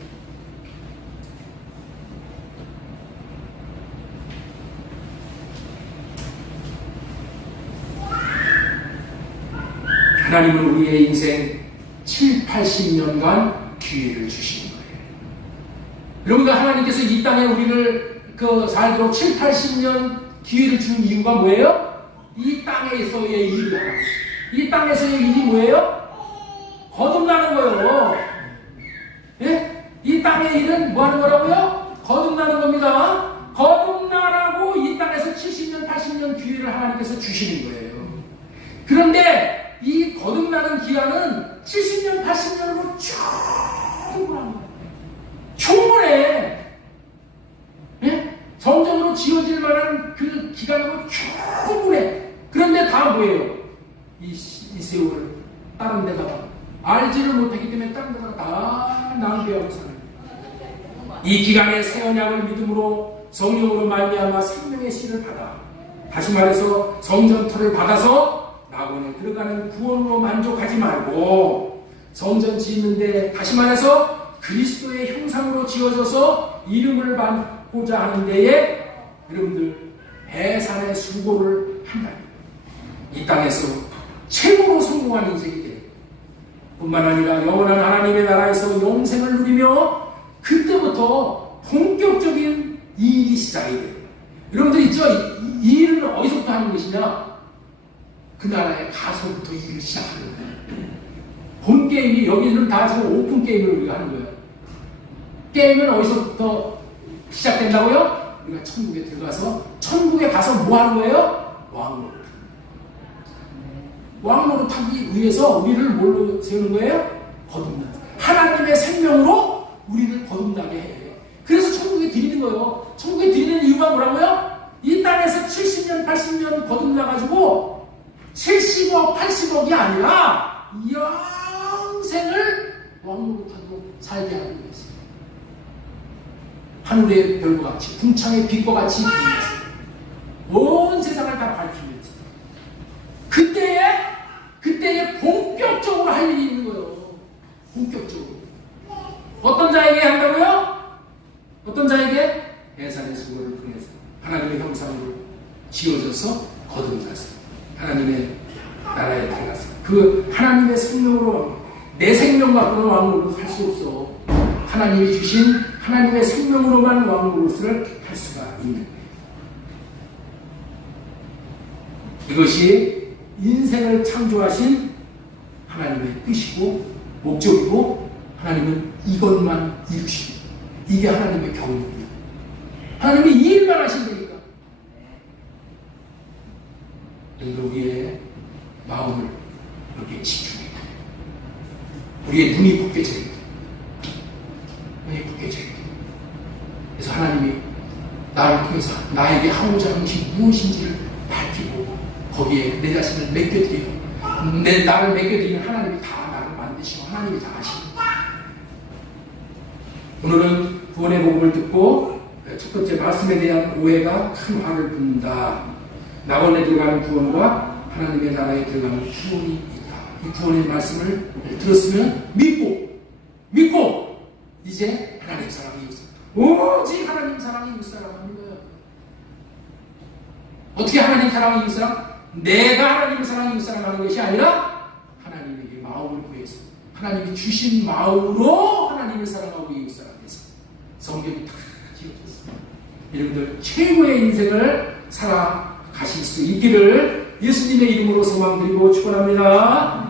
하나님은 우리의 인생 7, 80년간 기회를 주시는 거예요. 여러분들 하나님께서 이 땅에 우리를 살도록 7, 80년 기회를 주는 이유가 뭐예요? 이 땅에서의 일을 하는 거예요. 이 땅에서의 일이 뭐예요? 거듭나는 거예요. 예? 이 땅의 일은 뭐 하는 거라고요? 거듭나는 겁니다. 거듭나라고 이 땅에서 70년, 80년 기회를 하나님께서 주시는 거예요. 그런데 이 거듭나는 기간은 70년, 80년으로 충분한 거예요. 충분해. 예? 성전으로 지어질 만한 그 기간으로 충분해. 그런데 다 뭐예요? 이 세월을 다른 데다가 알지를 못하기 때문에 다른 데다가 다 낭비하고 사는 거예요. 이 기간에 새 언약을 믿음으로 성령으로 말미암아 생명의 씨를 받아, 다시 말해서 성전터를 받아서 낙원에 들어가는 구원으로 만족하지 말고 성전 짓는데 다시 말해서 그리스도의 형상으로 지어져서 이름을 받고자 하는 데에 여러분들 배산의 수고를 한다는 거예요. 이 땅에서 최고로 성공한 인생이 돼요. 뿐만 아니라 영원한 하나님의 나라에서 영생을 누리며 그때부터 본격적인 이 일이 시작이 돼요. 여러분들 있죠? 이 일은 어디서부터 하는 것이냐? 그 나라에 가서부터 일을 시작하는 거예요. 본 게임이 여기는 다 지금 오픈 게임을 우리가 하는 거예요. 게임은 어디서부터 시작된다고요? 우리가 천국에 들어가서 천국에 가서 뭐 하는 거예요? 왕노릇 하기 위해서 우리를 뭘로 세우는 거예요? 거듭나. 하나님의 생명으로 우리를 거듭나게 해요. 그래서 천국에 드리는 거예요. 천국에 드리는 이유가 뭐라고요? 이 땅에서 70년, 80년 거듭나가지고 70억, 80억이 아니라 영생을 왕노릇하고 살게 하기 위해서 하늘의 별과 같이 궁창의 빛과 같이 온 세상을 다 밝히기 위해서 그때에 본격적으로 할 일이 있는 거예요. 본격적으로. 어떤 자에게 한다고요? 어떤 자에게? 해산의 수고를 통해서 하나님의 형상으로 지어져서 거듭나서 하나님의 나라에 들어가서 그 하나님의 생명으로 내 생명 갖고는 왕노릇을 할 수 없어. 하나님이 주신 하나님의 생명으로만 왕노릇을 할 수가 있는 거예요. 이것이 인생을 창조하신 하나님의 뜻이고 목적이고 하나님은 이것만 이루시고 이게 하나님의 경륜이에요. 하나님이 이 일만 하신다니까. 그러니까 우리의 마음을 여기에 집중해야 돼. 우리의 눈이 굳게져야 돼. 눈이 굳게져야 돼. 그래서 하나님이 나를 통해서 나에게 하고자 하는 것이 무엇인지를 밝히고 거기에 내 자신을 맡겨드리고 나를 맡겨드리는 하나님이 다 나를 만드시고 하나님이 다 하시고 오늘은 구원의 복음을 듣고 첫 번째 말씀에 대한 오해가 큰 화를 붓는다. 낙원에 들어가는 구원과 하나님의 나라에 들어가는 구원이 있다. 이 구원의 말씀을 들었으면 믿고 이제 하나님 사랑이 있어. 오직 하나님 사랑이 있을 사람 하는 거예요. 어떻게 하나님 사랑이 있을 사람? 내가 하나님 사랑이 있을 사람 하는 것이 아니라 하나님에게 마음을 구해서 하나님이 주신 마음으로 하나님을 사랑하고 이웃 사랑해서 성경이 다 지어졌어요. 여러분들 최고의 인생을 살아가실 수 있기를 예수님의 이름으로 소망드리고 축원합니다.